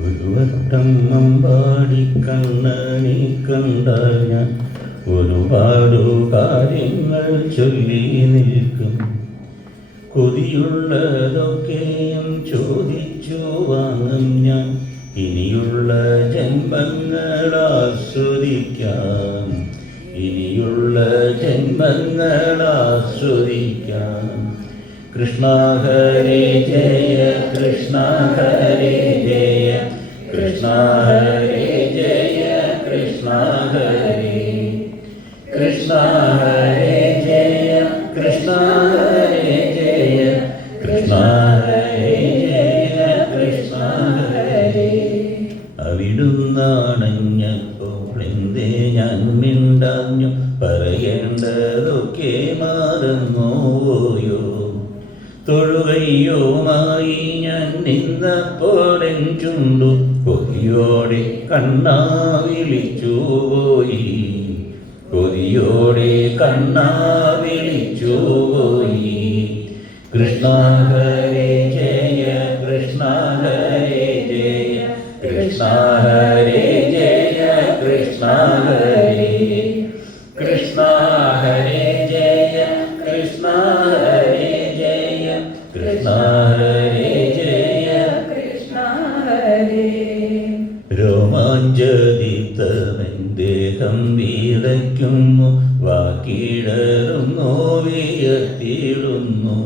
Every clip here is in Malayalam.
ഒരു വട്ടം അമ്പാടി കണ്ണനെ കണ്ടാൽ ഞാൻ ഒരുപാടു കാര്യങ്ങൾ ചൊല്ലി നിൽക്കും. കൊതിയുള്ളതൊക്കെയും ചോദിച്ചു വാങ്ങും ഞാൻ. ഇനിയുള്ള ജന്മങ്ങൾ ആസ്വദിക്കാം, ഇനിയുള്ള ജന്മങ്ങൾ ആസ്വദിക്കാം. കൃഷ്ണ ഹരേ ജയ, കൃഷ്ണ ഹരേ ജയ, കൃഷ്ണ ഹരേ ജയ, കൃഷ്ണ ഹരേ, കൃഷ്ണ ഹരേ ജയ, കൃഷ്ണ ഹരേ ജയ, കൃഷ്ണ ഹരേ ജയ, കൃഷ്ണ ഹരേ. അവിടുന്നാണഞ്ഞപ്പോൾ എന്തേ ഞാൻ മിണ്ടാഞ്ഞു? പറയേണ്ടതൊക്കെ മറന്നുപോയോ? തൊഴുകയ്യോമായി ഞാൻ നിന്നപ്പോഴെൻ ചുണ്ടു കൊതിയോടെ കണ്ണാ വിളിച്ചുപോയി, കൊതിയോടെ കണ്ണാ വിളിച്ചുപോയി. കൃഷ്ണ ഹരേ ജയ, കൃഷ്ണ ഹരേ ജയ, കൃഷ്ണ ഹരേ ജയ, കൃഷ്ണ ഹരേ, കൃഷ്ണ ഹരേ ജയ, കൃഷ്ണ ഹരേ ജയ, കൃഷ്ണ ഹരേ ജയ, കൃഷ്ണ ഹരേ. രോമാഞ്ചദിത്തമെൻ ദേഹം വീടയ്ക്കുന്നു, വാക്കിടറുന്നു, വിയർത്തിടുന്നു.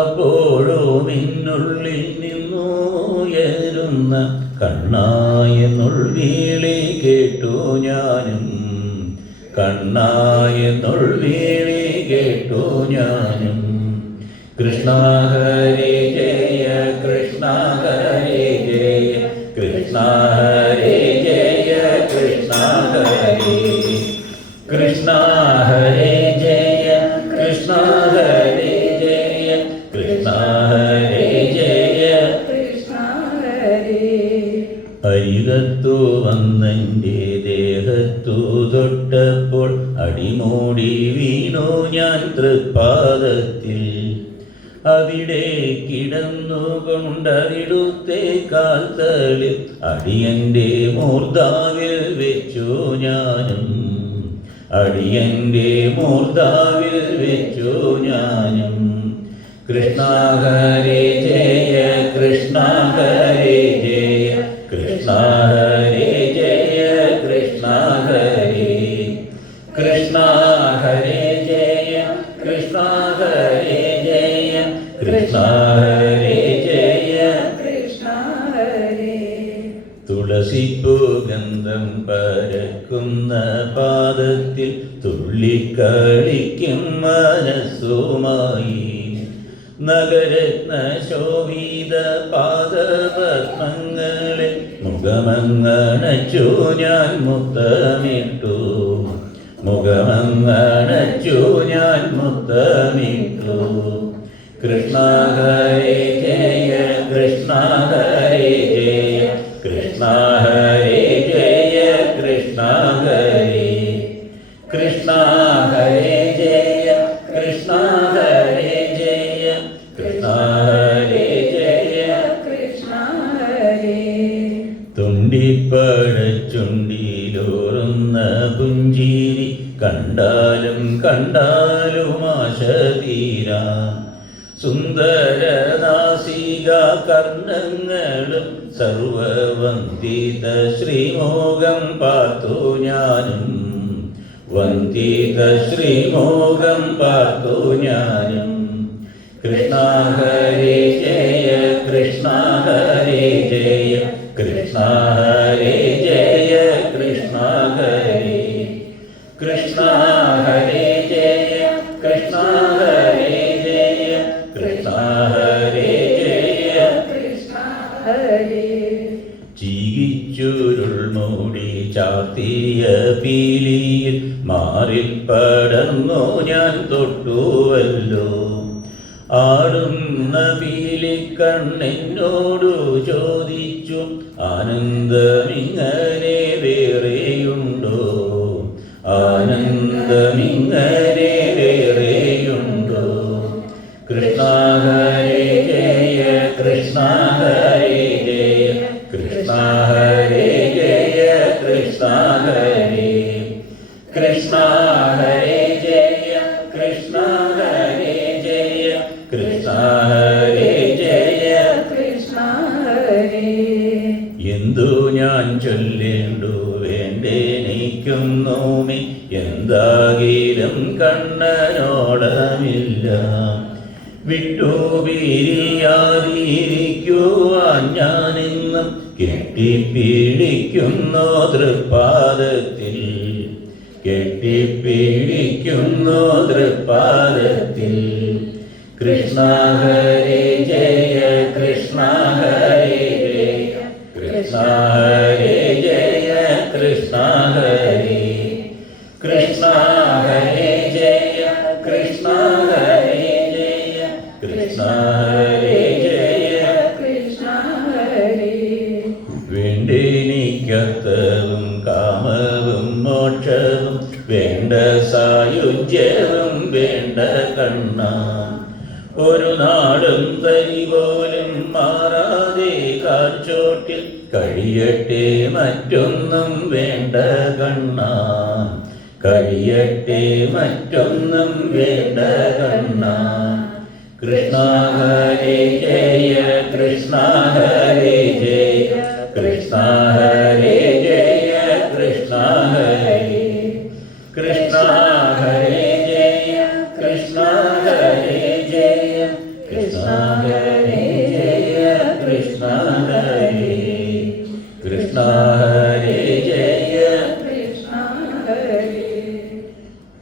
അപ്പോഴോ നിന്നുള്ളിൽ നിന്നുയരുന്ന കണ്ണായെന്നുൾവിളി കേട്ടു ഞാനും, കണ്ണായെന്നുൾവിളി കേട്ടു ഞാനും. കൃഷ്ണ ഹരേ ജയ, കൃഷ്ണ ഹരേ ജയ, കൃഷ്ണ ഹരേ ജയ, കൃഷ്ണ ഹരേ, കൃഷ്ണ ഹരേ ജയ, കൃഷ്ണ ഹരേ ജയ, കൃഷ്ണ ഹരേ ജയ, കൃഷ്ണ ഹരേ. അരികത്തു വന്നെൻ്റെ ദേഹത്തു തൊട്ടപ്പോൾ അടിമൂടി വീണു ഞാൻ തൃപ്പാദത്തിൽ. അവിടെ കിടന്നുകൊണ്ടവിടുത്തെ കാൽത്തളിൽ അടിയന്റെ മൂർധാവിൽ വെച്ചു ഞാനും, അടിയന്റെ മൂർധാവിൽ വെച്ചു ഞാനും. കൃഷ്ണ ഹരേ ജയ, കൃഷ്ണ ഹരേ ജയ, കൃഷ്ണ ഹരേ ജയ, കൃഷ്ണ ഹരേ, കൃഷ്ണ ഹരേ ജയ, കൃഷ്ണ ഹരേ ജയ, കൃഷ്ണ ഹരേ ജയ, കൃഷ്ണ ഹരേ. തുളസിപ്പൂഗന്ധം പരക്കുന്ന പാദത്തിൽ തുള്ളിക്കളിക്കും മനസ്സുമായി. നഗരത്ന ശോഭിത പാദപത്മങ്ങളെ മുഖമങ്ങണച്ചു ഞാൻ മുത്തമിട്ടു, മുഖമങ്ങണച്ചു ഞാൻ മുത്തമിട്ടു. കൃഷ്ണ ഹരേ ജയ, കൃഷ്ണ ഹരേ ജയ, കൃഷ്ണ ഹരേ ജയ, കൃഷ്ണ ഹരേ, കൃഷ്ണ ഹരേ ജയ, കൃഷ്ണ ഹരേ ജയ, കൃഷ്ണ ഹരേ ജയ, കൃഷ്ണ ഹരേ. തുണ്ടിപ്പഴച്ചുണ്ടിലോറുന്ന പുഞ്ചിരി കണ്ടാലും കണ്ടാലും ആശ തീരാം. സുന്ദരനാസിക കർണങ്ങളും സർവവന്ദിത ശ്രീമോഹം പാർത്തു ഞാനും, വന്ദിത ശ്രീമോഹം പാർത്തു ഞാനും. കൃഷ്ണ ഹരേ ജയ, കൃഷ്ണ ഹരേ ജയ, കൃഷ്ണ ഹരേ ജയ, കൃഷ്ണ ഹരേ, കൃഷ്ണ ഹരേ ജയ, കൃഷ്ണ ഹരേ ജയ, കൃഷ്ണ ഹരേ ജയ, കൃഷ്ണ ഹരേ. ചീകിച്ചുരുൾ മൂടി ചാർത്തിയ പീലിയിൽ മാറിൽ പടർന്നു ഞാൻ തൊട്ടുവല്ലോ. ആടുന്ന പീലിക്കണ്ണെന്നോടു ചോദിച്ചു, ആനന്ദമിങ്ങനെ വേറെയുണ്ടോ? ആനന്ദമിങ്ങനെ വേറെയുണ്ടോ? കൃഷ്ണ ഹരേ ജയ, കൃഷ്ണ ഹരേ ജയ, കൃഷ്ണ ഹരേ ജയ കൃഷ്ണ ഹരേ കൃഷ്ണ ഹരേ ജയ കൃഷ്ണ ഹരേ ജയ കൃഷ്ണ ഹരേ ജയ കൃഷ്ണ ഹരേ. എന്തു ഞാൻ ചൊല്ലേണ്ടു വേണ്ടേനിക്കുന്നോമേ എന്താകിലും കണ്ണനോളമില്ല വിട്ടുപിരിയാതിരിക്കുവാൻ ഞാനിന്നും കെട്ടിപ്പിടിക്കുന്നു തൃപ്പാദത്തിൽ കെട്ടിപ്പിടിക്കുന്നു തൃപ്പാദത്തിൽ. കൃഷ്ണ ഹരേ ജയ കൃഷ്ണ ഹരേ ജയ കൃഷ്ണ ഹരേ ജയ കൃഷ്ണ ഹരേ കൃഷ്ണ ഹരേ ജയ കൃഷ്ണ ഹരേ ജയ കൃഷ്ണ ഹരേ ജയ കൃഷ്ണ ഹരേ. വേണ്ടേനിക്കത്തവും കാമവും മോക്ഷവും വേണ്ട സായുജ്യവും വേണ്ട കണ്ണ ഒരു നാടും തരി പോലും മാറാതെ കാൽച്ചോട്ടിൽ കഴിയട്ടെ മറ്റൊന്നും വേണ്ട കണ്ണ കഴിയട്ടെ മറ്റൊന്നും വേണ്ട കണ്ണ. കൃഷ്ണ ഹരേ ജയ കൃഷ്ണ ഹരേ ജയ കൃഷ്ണ ഹരേ ജയ കൃഷ്ണ ഹരേ കൃഷ്ണ ഹരേ ജയ കൃഷ്ണ ഹരേ ജയ കൃഷ്ണ ഹരേ ജയ കൃഷ്ണ ഹരേ കൃഷ്ണ ഹരേ ജയ കൃഷ്ണ ഹരേ.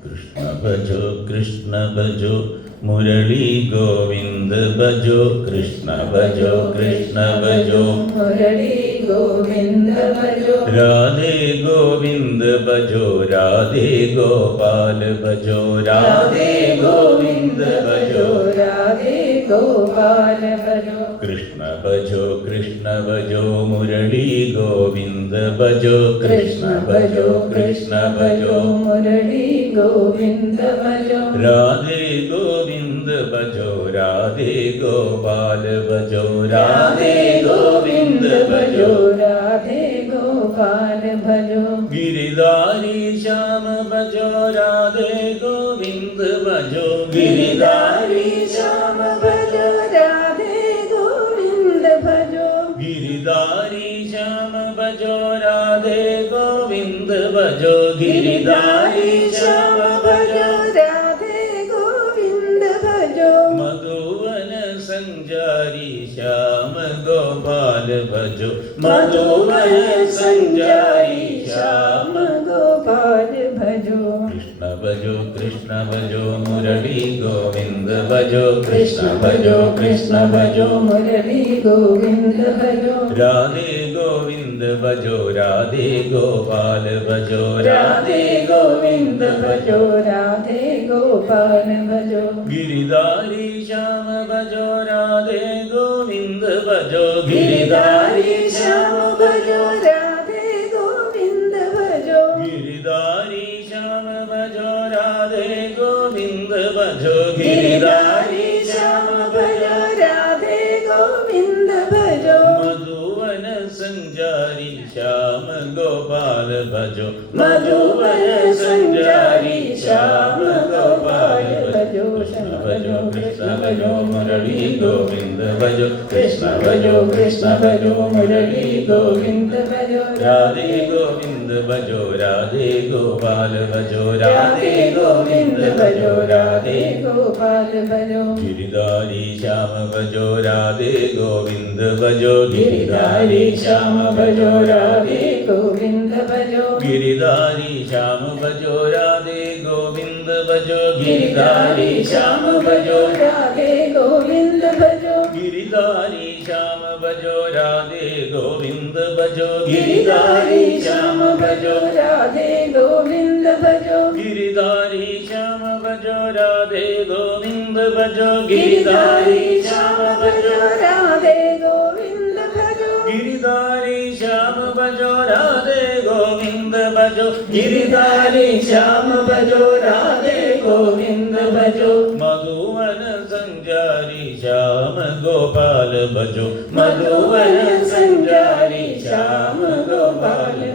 കൃഷ്ണ ഭജോ കൃഷ്ണ ഭജോ മുരളി ഗോവിന്ദ ഭജോ കൃഷ്ണ ഭജോ കൃഷ്ണ ഭജോ മുരളി ഗോവിന്ദ ഭജോ രാധേ ഗോവിന്ദ ഭജോ രാധേ ഗോപാല ഭജോ രാധേ ഗോവിന്ദ ഭജോ രാധേ ഗോപാല ഭജോ കൃഷ്ണ ഭജോ കൃഷ്ണ ഭജോ മുരളി ഗോവിന്ദ ഭജോ കൃഷ്ണ ഭജോ കൃഷ്ണ ഭജോ മുരളി ഗോവിന്ദ ഭജോ രാധേ ഗോവിന്ദ ഭജോ രാധേ ഗോപാല ഭജോ രാധേ ഗോവിന്ദ ഭജോ രാധേ ഗോപാല ഭജോ ഗിരിധാരി ശ്യാമ ഭജോ രാധേ ഗോവിന്ദ ഭജോ ഗിരിധാരി ശ്യാമ ഭജോ രാധേ ഗോവിന്ദ ഭജോ ഗിരിധാരി ശ്യാമ ഭജോ രാധേ ഗോവിന്ദ ഭജോ ഗിരിധാരി ശ്യാമ ഭജോ രാധേ ഗോവിന്ദ ഭജോ മധുവന സഞ്ചാരി ശ്യാമ ഗോപാല ഭജോ മധുവന സഞ്ചാരി ശ്യാമ ഗോപാല ഭജോ കൃഷ്ണ ഭജോ കൃഷ്ണ ഭജോ മുരളി ഗോവിന്ദ ഭജോ കൃഷ്ണ ഭജോ കൃഷ്ണ ഭജോ മുരളി ഗോവിന്ദ ഭജോ രാധേ ഗോവിന്ദ ഭജോ രാധേ ഗോപാല ഭജോ രാധേ ഗോവിന്ദ ഭജോ രാധേ ഗോപാല ഭജോ ഗിരിധാരി ശ്യാമ ഭജോ രാധേ ഗോവിന്ദ ഭജോ ഗിരിധാരി ശ്യാമ ഭജോ രാധേ ഗോവിന്ദ ഭജോ ഗിരിധാരി ശ്യാമ ഭജോ രാധേ ഗോവിന്ദ ഭജോ ഗിരിധാരി ശ്യാമ ഭജോ രാധേ ഗോവിന്ദ ഭജോ മധുവന സഞ്ചാരി ശ്യാമ ഗോപാല ഭജോ മധുവന സഞ്ചാരി ശ്യാമ ഗോപാല ഭജോ കൃഷ്ണ ഭജോ കൃഷ്ണ ഭജോ മുരളി ഗോവിന്ദ ഭജോ കൃഷ്ണ ഭജോ കൃഷ്ണ ഭജോ മുരളി ഗോവിന്ദ ഭജോ രാധേ ഗോവിന്ദ ഭജോ രാധേ ഗോപാല ഭജോ രാധേ ഗോവിന്ദ ഭജോ രാധേ ഗോപാല ഭജോ ഗിരിധാരി ശ്യാമ ഭജോ രാധേ ഗോവിന്ദ ഭജോ ഗിരിധാരി ശ്യാമ ഭജോ രാധേ ഗോവിന്ദ ഭജോ ഗിരിധാരി ശ്യാമ ഭജോ രാധേ ഗോവിന്ദ ഭജോ ഗിരിധാരി ശ്യാമ ഭജോ രാധേ ഗോവിന്ദ ഭജോ ഗിരിധാരി ശ്യാമ ഭജോ രാധേ ഗോവിന്ദ ഭജോ ഗിരിധാരി ശ്യാമ ഭജോ രാധേ ഗോവിന്ദ ഭജോ ഗിരിധാരി ശ്യാമ ഭജോ രാധേ ഗോവിന്ദ ഭജോ ഗിരിധാരി ശ്യാമ ഭജോ രാധേ ഗോവിന്ദ ഭജോ ഗിരിധാരി ശ്യാമ ഭജോ രാധേ ഗോവിന്ദ ഭജോ ഗിരിധാരി ശ്യാമ ഭജോ രാധേ ഗോവിന്ദ ഭജോ മധുവന സഞ്ചാരി ശ്യാമ ഗോപാല ഭജോ മധുവന സഞ്ചാരി ശ്യാമ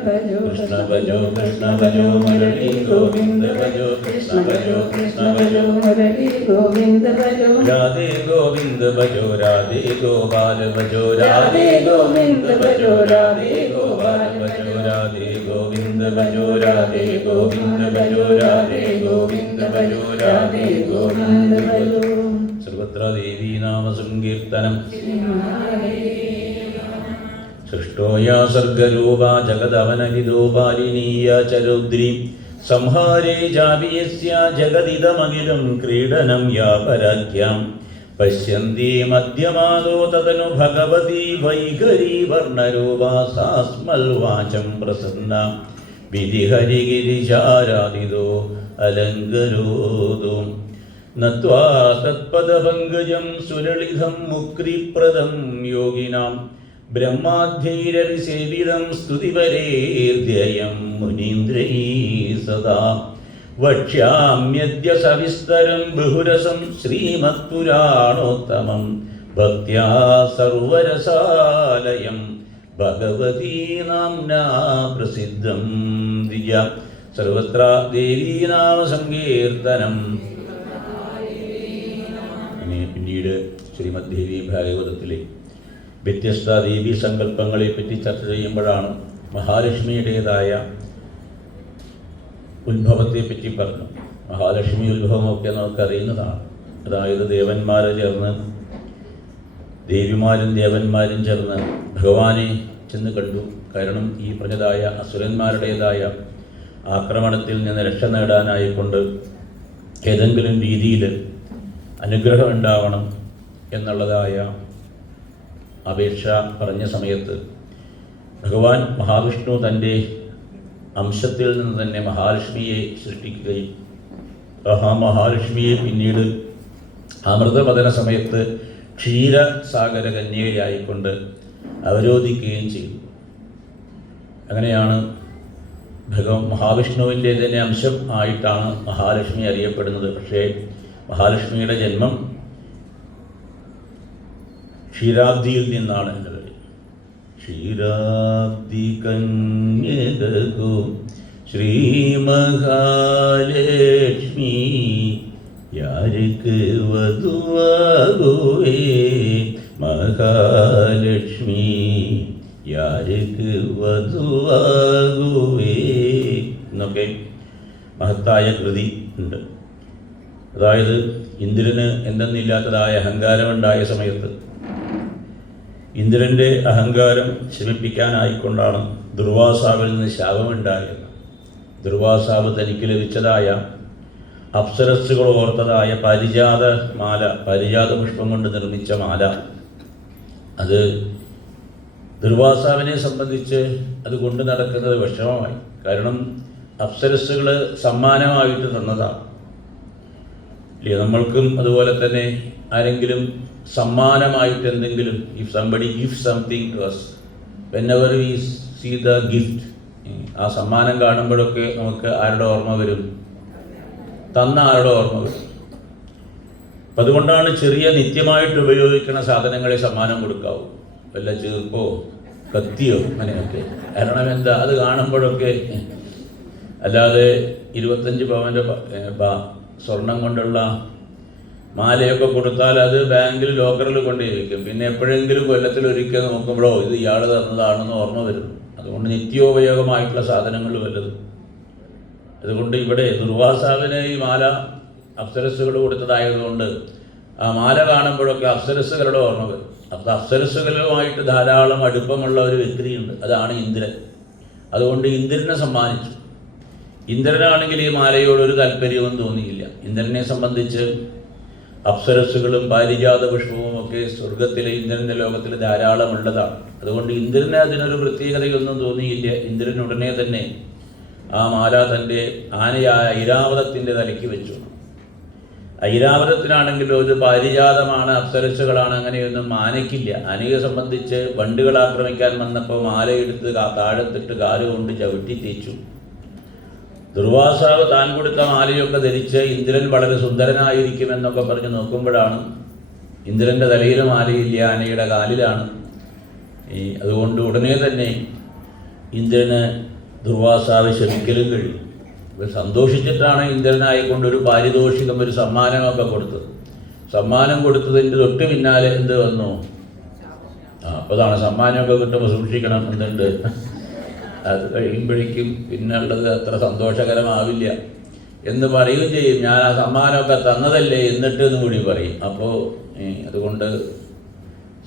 ഭജോ കൃഷ്ണ ഭജോ കൃഷ്ണ ഭജോ മുരളി ഗോവിന്ദ ഭജോ കൃഷ്ണ ഭജോ കൃഷ്ണ ഭജോ മുരളി ഗോവിന്ദ ഭജോ രാധേ ഗോവിന്ദ ഭജോ രാധേ ഗോപാല ഭജോ രാധേ ഗോവിന്ദ ഭജോ രാധേ ഗോപാല ഭജോ രാധേ ഗോവിന്ദ ഭജോ രാധേ ഗോവിന്ദ ഭജോ രാധേ ഗോവിന്ദ ഭജോ രാധേ ഗോവിന്ദ ഭജോ. സർവത്ര ദേവീ നാമ സങ്കീർത്തനം. സൃഷ്ടോയാ സർഗരൂപാ ജഗദവനഹിതോ പാലിനീയ ചരുദ്രി സംഹാരേ ജാബിയസ്യ ജഗദിദമഖിലം ക്രീഡനം യാ പരാഖ്യാം പശ്യന്തി മധ്യമാദോ തദനു ഭഗവതി വൈഖരി വർണ്ണരൂപാ സാസ്മൽ വാചം പ്രസന്ന വിധിഹരിഗിരിശാരാദിതോ അലങ്കരോദോ നത്വാ തത്പദപങ്കജം സുലളിതം മുക്തിപ്രദം യോഗിനാം ബ്രഹ്മാധ്യൈരവിസേവിതം സ്തുതിപരേർധ്യയം മുനീന്ദ്രൈ സദാ വക്ഷ്യാമ്യദ്യ സവിസ്തരം ബഹുരസം ശ്രീമത്പുരാണോത്തമം ഭക്ത്യാ സർവരസാലയം ഭഗവതീ നാംനാ പ്രസിദ്ധം ദ്വിജ. സർവത്ര ദേവീനാമ സങ്കീർത്തനം. പിന്നീട് ശ്രീമദ് ദേവി ഭാഗവതത്തിലെ വ്യത്യസ്ത ദേവീ സങ്കല്പങ്ങളെപ്പറ്റി ചർച്ച ചെയ്യുമ്പോഴാണ് മഹാലക്ഷ്മിയുടേതായ ഉത്ഭവത്തെപ്പറ്റി പറഞ്ഞു. മഹാലക്ഷ്മി ഉത്ഭവമൊക്കെ നമുക്കറിയുന്നതാണ്. അതായത് ദേവന്മാർ ചേർന്ന്, ദേവിമാരും ദേവന്മാരും ചേർന്ന് ഭഗവാനെ ചെന്ന് കണ്ടു. കാരണം ഈ പറഞ്ഞതായ അസുരന്മാരുടേതായ ആക്രമണത്തിൽ നിന്ന് രക്ഷ നേടാനായിക്കൊണ്ട് ഏതെങ്കിലും രീതിയിൽ അനുഗ്രഹം ഉണ്ടാവണം എന്നുള്ളതായ അപേക്ഷ പറഞ്ഞ സമയത്ത് ഭഗവാൻ മഹാവിഷ്ണു തൻ്റെ അംശത്തിൽ നിന്ന് തന്നെ മഹാലക്ഷ്മിയെ സൃഷ്ടിക്കുകയും ആ മഹാലക്ഷ്മിയെ പിന്നീട് അമൃതപതന സമയത്ത് ക്ഷീരസാഗര കന്യകയായിക്കൊണ്ട് അവരോധിക്കുകയും ചെയ്തു. അങ്ങനെയാണ് മഹാവിഷ്ണുവിൻ്റെ തന്നെ അംശം ആയിട്ടാണ് മഹാലക്ഷ്മി അറിയപ്പെടുന്നത്. പക്ഷേ മഹാലക്ഷ്മിയുടെ ജന്മം ക്ഷീരാബ്ദിയിൽ നിന്നാണ് എന്നത്. ക്ഷീരാബ്ദി കന്യകോ ശ്രീ മഹാലക്ഷ്മി യാർക്ക് വധുവാകുവേ മഹാലക്ഷ്മി യാർക്ക് വധുവാകുവേ എന്നൊക്കെ മഹത്തായ കൃതി ഉണ്ട്. അതായത് ഇന്ദ്രന് എന്തെന്നില്ലാത്തതായ അഹങ്കാരമുണ്ടായ സമയത്ത് ഇന്ദ്രൻ്റെ അഹങ്കാരം ശമിപ്പിക്കാനായിക്കൊണ്ടാണ് ദുർവാസാവിൽ നിന്ന് ശാപമുണ്ടായത്. ദുർവാസാവ് തനിക്ക് ലഭിച്ചതായ അപ്സരസ്സുകൾ ഓർത്തതായ പാരിജാത മാല, പാരിജാത പുഷ്പം കൊണ്ട് നിർമ്മിച്ച മാല, അത് ദുർവാസാവിനെ സംബന്ധിച്ച് അത് കൊണ്ട് നടക്കുന്നത് വിഷമമായി. കാരണം അപ്സരസ്സുകൾ സമ്മാനമായിട്ട് തന്നതാണ്. നമ്മൾക്കും അതുപോലെ തന്നെ ആരെങ്കിലും സമ്മാനമായിട്ട് എന്തെങ്കിലും, if somebody gift something to us, whenever we see the gift, ആ സമ്മാനം കാണുമ്പോഴൊക്കെ നമുക്ക് ആരുടെ ഓർമ്മ വരും? തന്ന ആരുടെ ഓർമ്മ വരും. അപ്പം അതുകൊണ്ടാണ് ചെറിയ നിത്യമായിട്ട് ഉപയോഗിക്കുന്ന സാധനങ്ങളെ സമ്മാനം കൊടുക്കാവൂ. വല്ല ചീർപ്പോ കത്തിയോ അങ്ങനെയൊക്കെ. കാരണം എന്താ, അത് കാണുമ്പോഴൊക്കെ. അല്ലാതെ 25 പവൻ്റെ സ്വർണം കൊണ്ടുള്ള മാലയൊക്കെ കൊടുത്താൽ അത് ബാങ്കിൽ ലോക്കറിൽ കൊണ്ടേ വയ്ക്കും. പിന്നെ എപ്പോഴെങ്കിലും കൊല്ലത്തിലൊരിക്കൽ നോക്കുമ്പോഴോ ഇത് ഇയാൾ തന്നതാണെന്ന് ഓർമ്മ വരും. അതുകൊണ്ട് നിത്യോപയോഗമായിട്ടുള്ള സാധനങ്ങൾ വല്ലതും. അതുകൊണ്ട് ഇവിടെ ദുർവാസാവിന് ഈ മാല അപ്സരസ്സുകൾ കൊടുത്തതായതുകൊണ്ട് ആ മാല കാണുമ്പോഴൊക്കെ അപ്സരസ്സുകളുടെ ഓർമ്മ വരും. അപ്പോൾ അപ്സരസ്സുകളുമായിട്ട് ധാരാളം അടുപ്പമുള്ള ഒരു വ്യക്തിയുണ്ട്, അതാണ് ഇന്ദ്രൻ. അതുകൊണ്ട് ഇന്ദ്രനെ സമ്മാനിച്ചു. ഇന്ദ്രനാണെങ്കിൽ ഈ മാലയോടൊരു താല്പര്യവും തോന്നിയില്ല. ഇന്ദ്രനെ സംബന്ധിച്ച് അപ്സരസ്സുകളും പാരിജാത പുഷ്പവും ഒക്കെ സ്വർഗത്തിലെ ഇന്ദ്രൻ്റെ ലോകത്തിൽ ധാരാളം ഉള്ളതാണ്. അതുകൊണ്ട് ഇന്ദ്രന് അതിനൊരു പ്രത്യേകതയൊന്നും തോന്നിയില്ല. ഇന്ദ്രൻ ഉടനെ തന്നെ ആ മാല തൻ്റെ ആനയായ ഐരാവതത്തിൻ്റെ തലയ്ക്ക് വെച്ചു. ഐരാവതത്തിനാണെങ്കിൽ ഒരു പാരിജാതമാണ്, അപ്സരസ്സുകളാണ്, അങ്ങനെയൊന്നും ആനയ്ക്കില്ല. ആനയെ സംബന്ധിച്ച് വണ്ടുകൾ ആക്രമിക്കാൻ വന്നപ്പോൾ മാലയെടുത്ത് താഴത്തിട്ട് കാലുകൊണ്ട് ചവിട്ടി തേച്ചു. ദുർവാസാവ് താൻ കൊടുത്ത മാലയൊക്കെ ധരിച്ച് ഇന്ദ്രൻ വളരെ സുന്ദരനായിരിക്കുമെന്നൊക്കെ പറഞ്ഞ് നോക്കുമ്പോഴാണ് ഇന്ദ്രൻ്റെ തലയിൽ മാലയില്ല, ആനയുടെ കാലിലാണ്. അതുകൊണ്ട് ഉടനെ തന്നെ ഇന്ദ്രന് ദുർവാസാവ് ശമിക്കലും കഴിയും. ഇവർ സന്തോഷിച്ചിട്ടാണ് ഇന്ദ്രനായിക്കൊണ്ട് ഒരു പാരിതോഷികം, ഒരു സമ്മാനമൊക്കെ കൊടുത്തത്. സമ്മാനം കൊടുത്തതിൻ്റെ തൊട്ട് പിന്നാലെ എന്ത് വന്നു? അപ്പോൾ അതാണ് സമ്മാനമൊക്കെ കിട്ടുമ്പോൾ സൂക്ഷിക്കണം എന്നുണ്ട്. അത് കഴിയുമ്പോഴേക്കും പിന്നുള്ളത് അത്ര സന്തോഷകരമാവില്ല എന്ന് പറയുകയും ചെയ്യും. ഞാൻ ആ സമ്മാനമൊക്കെ തന്നതല്ലേ എന്നിട്ട് എന്ന് കൂടി പറയും. അപ്പോൾ അതുകൊണ്ട്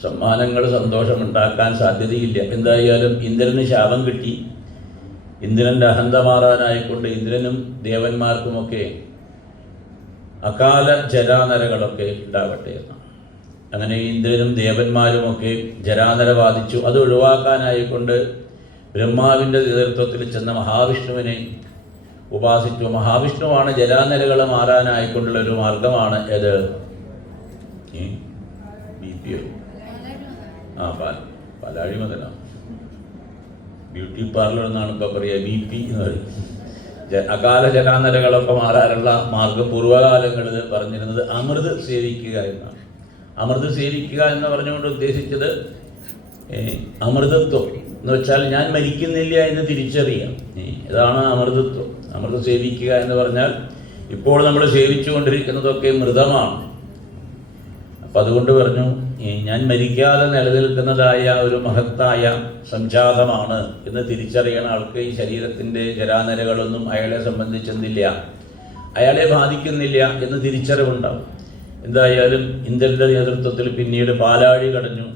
സമ്മാനങ്ങൾ സന്തോഷമുണ്ടാക്കാൻ സാധ്യതയില്ല. എന്തായാലും ഇന്ദ്രന് ശാപം കിട്ടി. ഇന്ദ്രൻ്റെ അഹന്ത മാറാനായിക്കൊണ്ട് ഇന്ദ്രനും ദേവന്മാർക്കുമൊക്കെ അകാല ജരാനരകളൊക്കെ ഉണ്ടാവട്ടെ എന്ന്. അങ്ങനെ ഇന്ദ്രനും ദേവന്മാരുമൊക്കെ ജരാനര ബാധിച്ചു. അത് ഒഴിവാക്കാനായിക്കൊണ്ട് ബ്രഹ്മാവിൻ്റെ നേതൃത്വത്തിൽ ചെന്ന മഹാവിഷ്ണുവിനെ ഉപാസിച്ചു. മഹാവിഷ്ണുവാണ് ജരാനരകൾ മാറാനായിക്കൊണ്ടുള്ള ഒരു മാർഗമാണ് ഏത്? ബി.പി.ഒ. പാലാഴി മതന ബ്യൂട്ടി പാർലർ എന്നാണ് ഇപ്പോൾ പറയുക. BP എന്ന് പറയും. അകാല ജരാനരകളൊക്കെ മാറാനുള്ള മാർഗം പൂർവ്വകാലങ്ങളിൽ പറഞ്ഞിരുന്നത് അമൃത് സേവിക്കുക എന്നാണ്. അമൃത് സേവിക്കുക എന്ന് പറഞ്ഞുകൊണ്ട് ഉദ്ദേശിച്ചത് അമൃതത്വം എന്ന് വെച്ചാൽ ഞാൻ മരിക്കുന്നില്ല എന്ന് തിരിച്ചറിയാം. ഇതാണ് അമൃതത്വം. അമൃത് സേവിക്കുക എന്ന് പറഞ്ഞാൽ ഇപ്പോൾ നമ്മൾ സേവിച്ചുകൊണ്ടിരിക്കുന്നതൊക്കെ മൃതമാണ്. അപ്പം അതുകൊണ്ട് പറഞ്ഞു ഞാൻ മരിക്കാതെ നിലനിൽക്കുന്നതായ ഒരു മഹത്തായ സംജാതമാണ് എന്ന് തിരിച്ചറിയണ ആൾക്ക് ഈ ശരീരത്തിൻ്റെ ജരാനരകളൊന്നും അയാളെ സംബന്ധിച്ചെന്നില്ല, അയാളെ ബാധിക്കുന്നില്ല എന്ന് തിരിച്ചറിവുണ്ടാവും. എന്തായാലും ഇന്ദ്രൻ്റെ നേതൃത്വത്തിൽ പിന്നീട് പാലാഴി കടഞ്ഞു.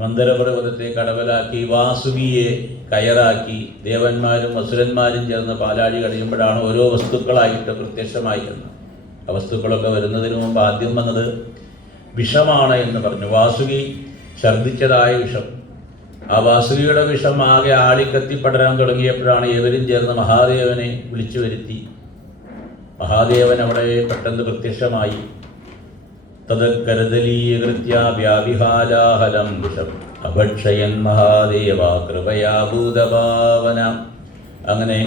മന്ദരപർവ്വതത്തെ കടവലാക്കി വാസുകിയെ കയറാക്കി ദേവന്മാരും അസുരന്മാരും ചേർന്ന് പാലാഴി കടയുമ്പോഴാണ് ഓരോ വസ്തുക്കളായിട്ട് പ്രത്യക്ഷമായി എന്ന്. ആ വസ്തുക്കളൊക്കെ വരുന്നതിന് മുമ്പ് ആദ്യം വന്നത് വിഷമാണ് എന്ന് പറഞ്ഞു. വാസുകി ഛർദ്ദിച്ചതായ വിഷം. ആ വാസുകിയുടെ വിഷം ആകെ ആളിക്കത്തിപ്പടരാൻ തുടങ്ങിയപ്പോഴാണ് ഇവരും ചേർന്ന് മഹാദേവനെ വിളിച്ചു വരുത്തി. മഹാദേവൻ അവിടെ പെട്ടെന്ന് പ്രത്യക്ഷമായി. തദകരദലീകൃത്യ വ്യാവിഹാലാഹലം വിഷം അഭക്ഷയൻ മഹാദേവ കൃപയാ ഭൂതഭാവന. അങ്ങനെ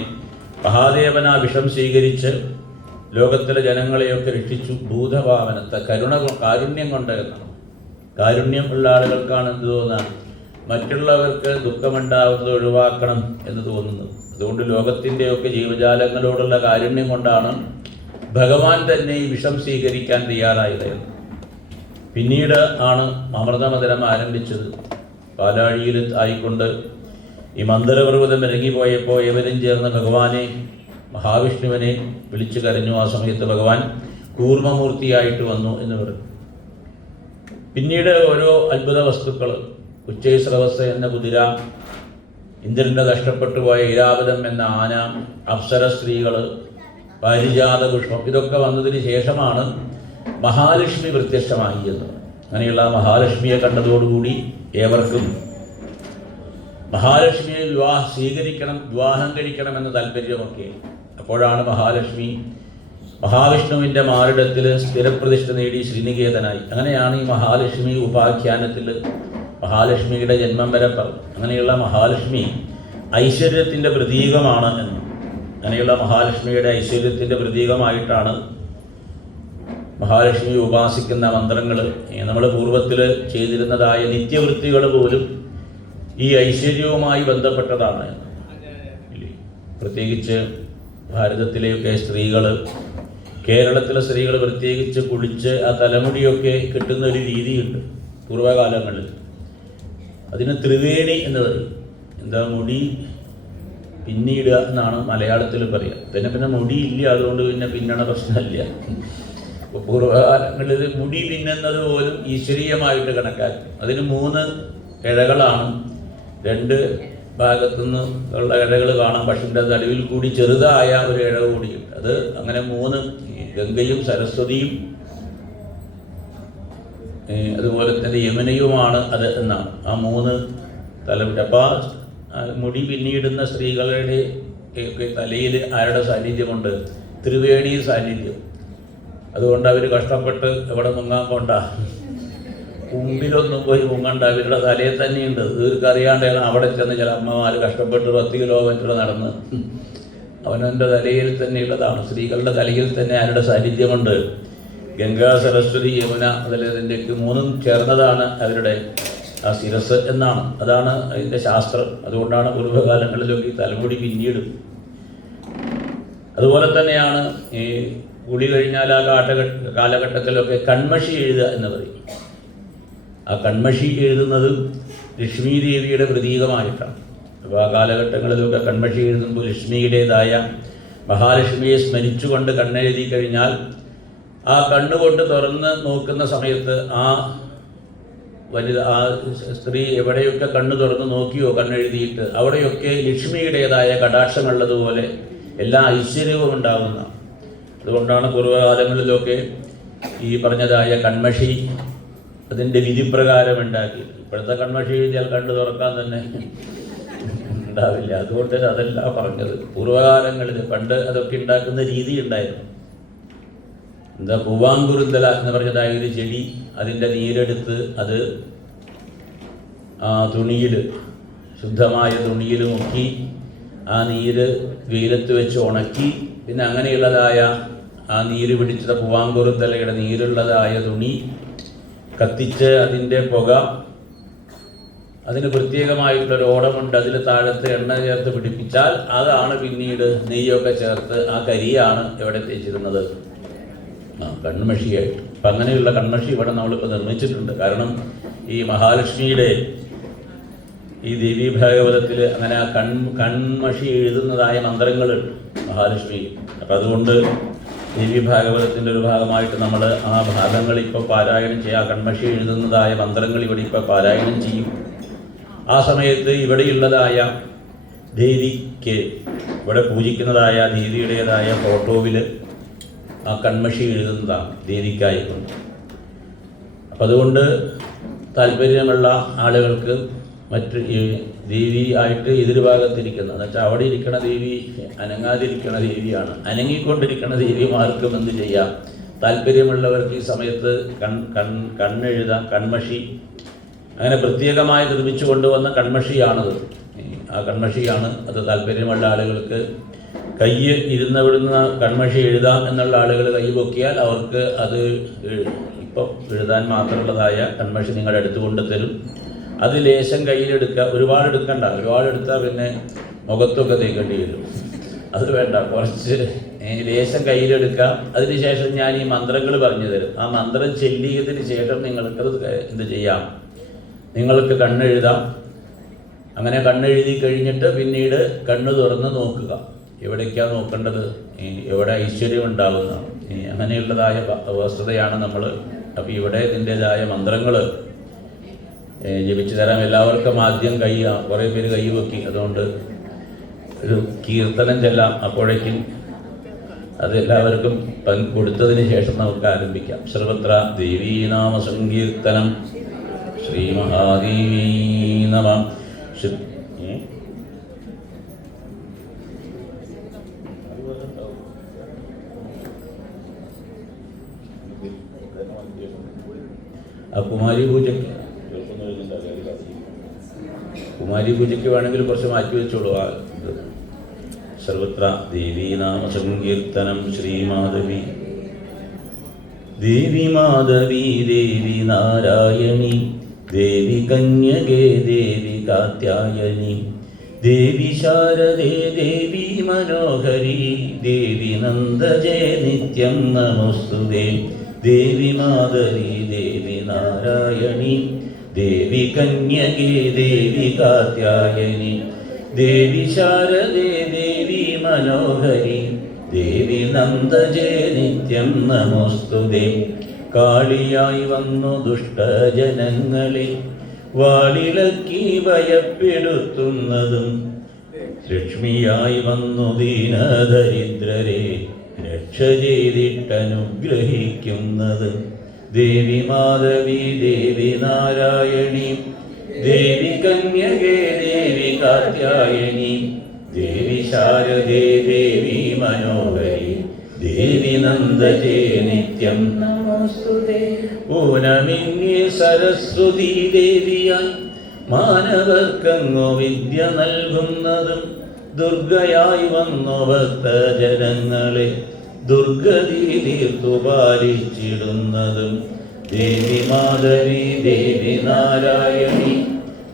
മഹാദേവൻ ആ വിഷം സ്വീകരിച്ച് ലോകത്തിലെ ജനങ്ങളെയൊക്കെ രക്ഷിച്ചു. ഭൂതഭാവനത്തെ കാരുണ്യം കൊണ്ട് എന്നാണ്. കാരുണ്യം ഉള്ള ആളുകൾക്കാണ് എന്ത് തോന്നുക? മറ്റുള്ളവർക്ക് ദുഃഖമുണ്ടാവുന്നത് ഒഴിവാക്കണം എന്ന് തോന്നുന്നത്. അതുകൊണ്ട് ലോകത്തിൻ്റെയൊക്കെ ജീവജാലങ്ങളോടുള്ള കാരുണ്യം കൊണ്ടാണ് ഭഗവാൻ തന്നെ ഈ വിഷം സ്വീകരിക്കാൻ തയ്യാറായത്. പിന്നീട് ആണ് അമൃതമതനം ആരംഭിച്ചത്. പാലാഴിയിൽ ആയിക്കൊണ്ട് ഈ മന്ദരപർവ്വതം ഇറങ്ങിപ്പോയപ്പോൾ ഇവരും ചേർന്ന് ഭഗവാനെ മഹാവിഷ്ണുവിനെ വിളിച്ചു കരഞ്ഞു. ആ സമയത്ത് ഭഗവാൻ കൂർമ്മമൂർത്തിയായിട്ട് വന്നു എന്ന് പറഞ്ഞു. പിന്നീട് ഓരോ അത്ഭുത വസ്തുക്കൾ, ഉച്ചൈസ്രവസ് എന്ന കുതിര, ഇന്ദ്രൻ്റെ നഷ്ടപ്പെട്ടു പോയ ഇരാവതം എന്ന ആന, അപ്സര സ്ത്രീകൾ, പാരിജാത പുഷ്പം, ഇതൊക്കെ വന്നതിന് ശേഷമാണ് മഹാലക്ഷ്മി പ്രത്യക്ഷമായി എന്ന്. അങ്ങനെയുള്ള മഹാലക്ഷ്മിയെ കണ്ടതോടുകൂടി ഏവർക്കും മഹാലക്ഷ്മിയെ സ്വീകരിക്കണം, വിവാഹം കഴിക്കണമെന്ന താല്പര്യമൊക്കെ. അപ്പോഴാണ് മഹാലക്ഷ്മി മഹാവിഷ്ണുവിൻ്റെ മാറിടത്തിൽ സ്ഥിരപ്രതിഷ്ഠ നേടി ശ്രീനികേതനായി. അങ്ങനെയാണ് ഈ മഹാലക്ഷ്മി ഉപാഖ്യാനത്തിൽ മഹാലക്ഷ്മിയുടെ ജന്മം വരെ പറഞ്ഞു. അങ്ങനെയുള്ള മഹാലക്ഷ്മി ഐശ്വര്യത്തിൻ്റെ പ്രതീകമാണ് എന്ന്. അങ്ങനെയുള്ള മഹാലക്ഷ്മിയുടെ ഐശ്വര്യത്തിൻ്റെ പ്രതീകമായിട്ടാണ് മഹാലക്ഷ്മി ഉപാസിക്കുന്ന മന്ത്രങ്ങൾ. നമ്മൾ പൂർവ്വത്തിൽ ചെയ്തിരുന്നതായ നിത്യവൃത്തികൾ പോലും ഈ ഐശ്വര്യവുമായി ബന്ധപ്പെട്ടതാണ്. പ്രത്യേകിച്ച് ഭാരതത്തിലെയൊക്കെ സ്ത്രീകൾ, കേരളത്തിലെ സ്ത്രീകൾ പ്രത്യേകിച്ച് കുളിച്ച് ആ തലമുടിയൊക്കെ കിട്ടുന്ന ഒരു രീതിയുണ്ട് പൂർവ്വകാലങ്ങളിൽ. അതിന് ത്രിവേണി എന്ന് പറയും. എന്താ, മുടി പിന്നീടുക എന്നാണ് മലയാളത്തിൽ പറയുക. പിന്നെ മുടിയില്ല, അതുകൊണ്ട് പിന്നണ പ്രശ്നമില്ല. അപ്പോൾ പൂർവ്വകാലങ്ങളിൽ മുടി പിന്നുന്നത് പോലും ഈശ്വരീയമായിട്ട് കണക്കാക്കി. അതിന് 3 ഇഴകളാണ്. 2 ഭാഗത്തുനിന്ന് ഉള്ള ഇഴകൾ കാണാം. പക്ഷിൻ്റെ നടുവിൽ കൂടി ചെറുതായ ഒരു ഇഴ കൂടിയുണ്ട്. അത് അങ്ങനെ 3, ഗംഗയും സരസ്വതിയും അതുപോലെ തന്നെ യമുനയുമാണ് അത് എന്നാണ് ആ 3 തലമുടി. അപ്പോൾ മുടി പിന്നീടുന്ന സ്ത്രീകളുടെ തലയിൽ ആരുടെ സാന്നിധ്യമുണ്ട്? ത്രിവേണി സാന്നിധ്യം. അതുകൊണ്ട് അവർ കഷ്ടപ്പെട്ട് എവിടെ മുങ്ങാൻ കൊണ്ട, കുമ്പിലൊന്നും പോയി മുങ്ങണ്ട, അവരുടെ തലയിൽ തന്നെയുണ്ട്. ഇവർക്കറിയാണ്ടാണ് അവിടെ ചെന്ന് ചില അമ്മമാർ കഷ്ടപ്പെട്ട് 10 കിലോമീറ്റർ നടന്ന് അവനവൻ്റെ തലയിൽ തന്നെയുള്ളതാണ്. സ്ത്രീകളുടെ തലയിൽ തന്നെ ആരുടെ സാന്നിധ്യമുണ്ട്? ഗംഗാ, സരസ്വതി, യമുന. അതിൻ്റെയൊക്കെ 3 ചേർന്നതാണ് അവരുടെ ആ ശിരസ് എന്നാണ്. അതാണ് അതിൻ്റെ ശാസ്ത്രം. അതുകൊണ്ടാണ് പൂർവ്വകാലങ്ങളിലൊക്കെ ഈ തലമുടി പിന്നീടും. അതുപോലെ തന്നെയാണ് ഈ കുളി കഴിഞ്ഞാൽ ആ കാലഘട്ടത്തിലൊക്കെ കൺമഷി എഴുതുക എന്ന് പറയും. ആ കൺമഷി എഴുതുന്നത് ലക്ഷ്മി ദേവിയുടെ പ്രതീകമായിട്ടാണ്. അപ്പോൾ ആ കാലഘട്ടങ്ങളിലൊക്കെ കൺമഷി എഴുതുമ്പോൾ ലക്ഷ്മിയുടേതായ മഹാലക്ഷ്മിയെ സ്മരിച്ചുകൊണ്ട് കണ്ണെഴുതി കഴിഞ്ഞാൽ ആ കണ്ണുകൊണ്ട് തുറന്ന് നോക്കുന്ന സമയത്ത് ആ സ്ത്രീ എവിടെയൊക്കെ കണ്ണ് തുറന്ന് നോക്കിയോ കണ്ണെഴുതിയിട്ട് അവിടെയൊക്കെ ലക്ഷ്മിയുടേതായ കടാക്ഷമുള്ളതുപോലെ എല്ലാ ഐശ്വര്യവും ഉണ്ടാകുന്ന. അതുകൊണ്ടാണ് പൂർവ്വകാലങ്ങളിലൊക്കെ ഈ പറഞ്ഞതായ കൺമഷി അതിൻ്റെ വിധിപ്രകാരം ഉണ്ടാക്കി. ഇപ്പോഴത്തെ കൺമഷി എഴുതിയാൽ കണ്ണ് തുറക്കാൻ തന്നെ ഉണ്ടാവില്ല. അതുകൊണ്ട് അതല്ല പറഞ്ഞത്. പൂർവ്വകാലങ്ങളിൽ പണ്ട് അതൊക്കെ ഉണ്ടാക്കുന്ന രീതി ഉണ്ടായിരുന്നു. എന്താ പൂവാങ്കുരുന്തല എന്ന് പറഞ്ഞതായ ഒരു ചെടി, അതിൻ്റെ നീരെടുത്ത് അത് തുണിയിൽ, ശുദ്ധമായ തുണിയിൽ മുക്കി ആ നീര് വെയിലത്ത് വെച്ച് ഉണക്കി പിന്നെ അങ്ങനെയുള്ളതായ ആ നീര് പിടിച്ച പൂവാങ്കുരുന്തലയുടെ നീരുള്ളതായ തുണി കത്തിച്ച് അതിൻ്റെ പുക, അതിന് പ്രത്യേകമായിട്ടുള്ളൊരു ഓടമുണ്ട്, അതിൽ താഴത്ത് എണ്ണ ചേർത്ത് പിടിപ്പിച്ചാൽ അതാണ് പിന്നീട് നെയ്യൊക്കെ ചേർത്ത് ആ കരിയാണ് എവിടെ തേച്ചിരുന്നത്, കൺമഷിയായിട്ട്. അപ്പം അങ്ങനെയുള്ള കൺമഷി ഇവിടെ നമ്മളിപ്പോൾ നിർമ്മിച്ചിട്ടുണ്ട്. കാരണം ഈ മഹാലക്ഷ്മിയുടെ ഈ ദേവീ ഭാഗവതത്തിൽ അങ്ങനെ ആ കൺമഷി എഴുതുന്നതായ മന്ത്രങ്ങളുണ്ട് മഹാലക്ഷ്മി. അപ്പം അതുകൊണ്ട് ദേവീ ഭാഗവതത്തിൻ്റെ ഒരു ഭാഗമായിട്ട് നമ്മൾ ആ ഭാഗങ്ങൾ ഇപ്പോൾ പാരായണം ചെയ്യുക. ആ കൺമഷി എഴുതുന്നതായ മന്ത്രങ്ങൾ ഇവിടെ ഇപ്പോൾ പാരായണം ചെയ്യും. ആ സമയത്ത് ഇവിടെയുള്ളതായ ദേവിക്ക്, ഇവിടെ പൂജിക്കുന്നതായ ദേവിയുടേതായ ഫോട്ടോവിൽ ആ കൺമഷി എഴുതുന്നതാണ് ദേവിക്കായിക്കൊണ്ട്. അപ്പം അതുകൊണ്ട് താല്പര്യമുള്ള ആളുകൾക്ക് മറ്റ് ഈ ദേവി ആയിട്ട് എതിർഭാഗത്തിരിക്കുന്ന, എന്ന് വെച്ചാൽ അവിടെ ഇരിക്കുന്ന ദേവി അനങ്ങാതിരിക്കുന്ന ദേവിയാണ്. അനങ്ങിക്കൊണ്ടിരിക്കുന്ന ദേവിമാർക്കും എന്ത് ചെയ്യാം, താല്പര്യമുള്ളവർക്ക് ഈ സമയത്ത് കണ്ണെഴുതാം. കൺമഷി അങ്ങനെ പ്രത്യേകമായി നിർമ്മിച്ചു കൊണ്ടുവന്ന കൺമഷിയാണത്. ആ കൺമഷിയാണ് അത്. താല്പര്യമുള്ള ആളുകൾക്ക് കൈ ഇരുന്നവിടുന്ന കൺമഷി എഴുതാം എന്നുള്ള ആളുകൾ കൈ പൊക്കിയാൽ അവർക്ക് അത് ഇപ്പം എഴുതാൻ മാത്രമുള്ളതായ കൺമഷി നിങ്ങളുടെ അടുത്ത് കൊണ്ടുതരും. അത് ലേശം കയ്യിലെടുക്കുക. ഒരുപാട് എടുക്കണ്ട. ഒരുപാട് എടുത്താൽ പിന്നെ മുഖത്തൊക്കെ തേക്കേണ്ടി വരും. അത് വേണ്ട. കുറച്ച് ലേശം കയ്യിലെടുക്കുക. അതിനുശേഷം ഞാൻ ഈ മന്ത്രങ്ങൾ പറഞ്ഞു തരും. ആ മന്ത്രം ചൊല്ലിയതിന് ശേഷം നിങ്ങൾക്കത് എന്ത് ചെയ്യാം, നിങ്ങൾക്ക് കണ്ണെഴുതാം. അങ്ങനെ കണ്ണെഴുതി കഴിഞ്ഞിട്ട് പിന്നീട് കണ്ണ് തുറന്ന് നോക്കുക. എവിടേക്കാണ് നോക്കേണ്ടത്, എവിടെ ഐശ്വര്യം ഉണ്ടാകുന്ന അങ്ങനെയുള്ളതായ വസ്തുതയാണ് നമ്മൾ. അപ്പോൾ ഇവിടെ ഇതിൻ്റെതായ മന്ത്രങ്ങൾ ജപിച്ചു തരാം. എല്ലാവർക്കും ആദ്യം കുറേ പേര് കൈ വെക്കി. അതുകൊണ്ട് ഒരു കീർത്തനം ചെല്ലാം. അപ്പോഴേക്കും അതെല്ലാവർക്കും കൊടുത്തതിന് ശേഷം നമുക്ക് ആരംഭിക്കാം. സർവത്ര ദേവീനാമ സങ്കീർത്തനം. ശ്രീ മഹാദേവീ നമഃ. ആ കുമാരി പൂജയ്ക്ക് വേണമെങ്കിൽ കുറച്ച് മാറ്റി വെച്ചോളൂ. ആ സർവത്ര ദേവീനാമ സങ്കീർത്തനം. ശ്രീമാധവി ദേവി മാധവി ദേവി നാരായണി ദേവി കന്യകേ ദേവി കാത്യായനി ദേവി ശാരദേ ദേവി മനോഹരി ദേവി നന്ദജേ നിത്യം നമോസ്തുതേ. ദേവി മാധവി ദേവി നാരായണി ദേവി കന്യകേ ദേവി കാത്യായനി ദേവി ശാരദേ ദേവി മനോഹരി ദേവി നന്ദജേ നിത്യം നമോസ്തുതേ. കാളിയായി വന്നു ദുഷ്ടജനങ്ങളെ വാളിളക്കി ഭയപ്പെടുത്തുന്നതും ലക്ഷ്മിയായി വന്നു ദീനദരിദ്രരെ രക്ഷ ചെയ്തിട്ടനുഗ്രഹിക്കുന്നത് ദേവി മാധവി ദേവി നാരായണി ദേവി കന്യകേ ദേവി കാത്യായനി ദേവി ശാരദേ ദേവി മനോഹരി ദേവി നന്ദജേ നിത്യം നമോസ്തുതേ. പൂനമിന്യേ സരസ്വതി ദേവിയായി മാനവർക്കങ്ങോ വിദ്യ നൽകുന്നതും ദുർഗയായി വന്നു ഭക്തജനങ്ങളെ ദുർഗതി തീർത്തു പാലിച്ചിടുന്നതും ദേവി മാധവി ദേവി നാരായണി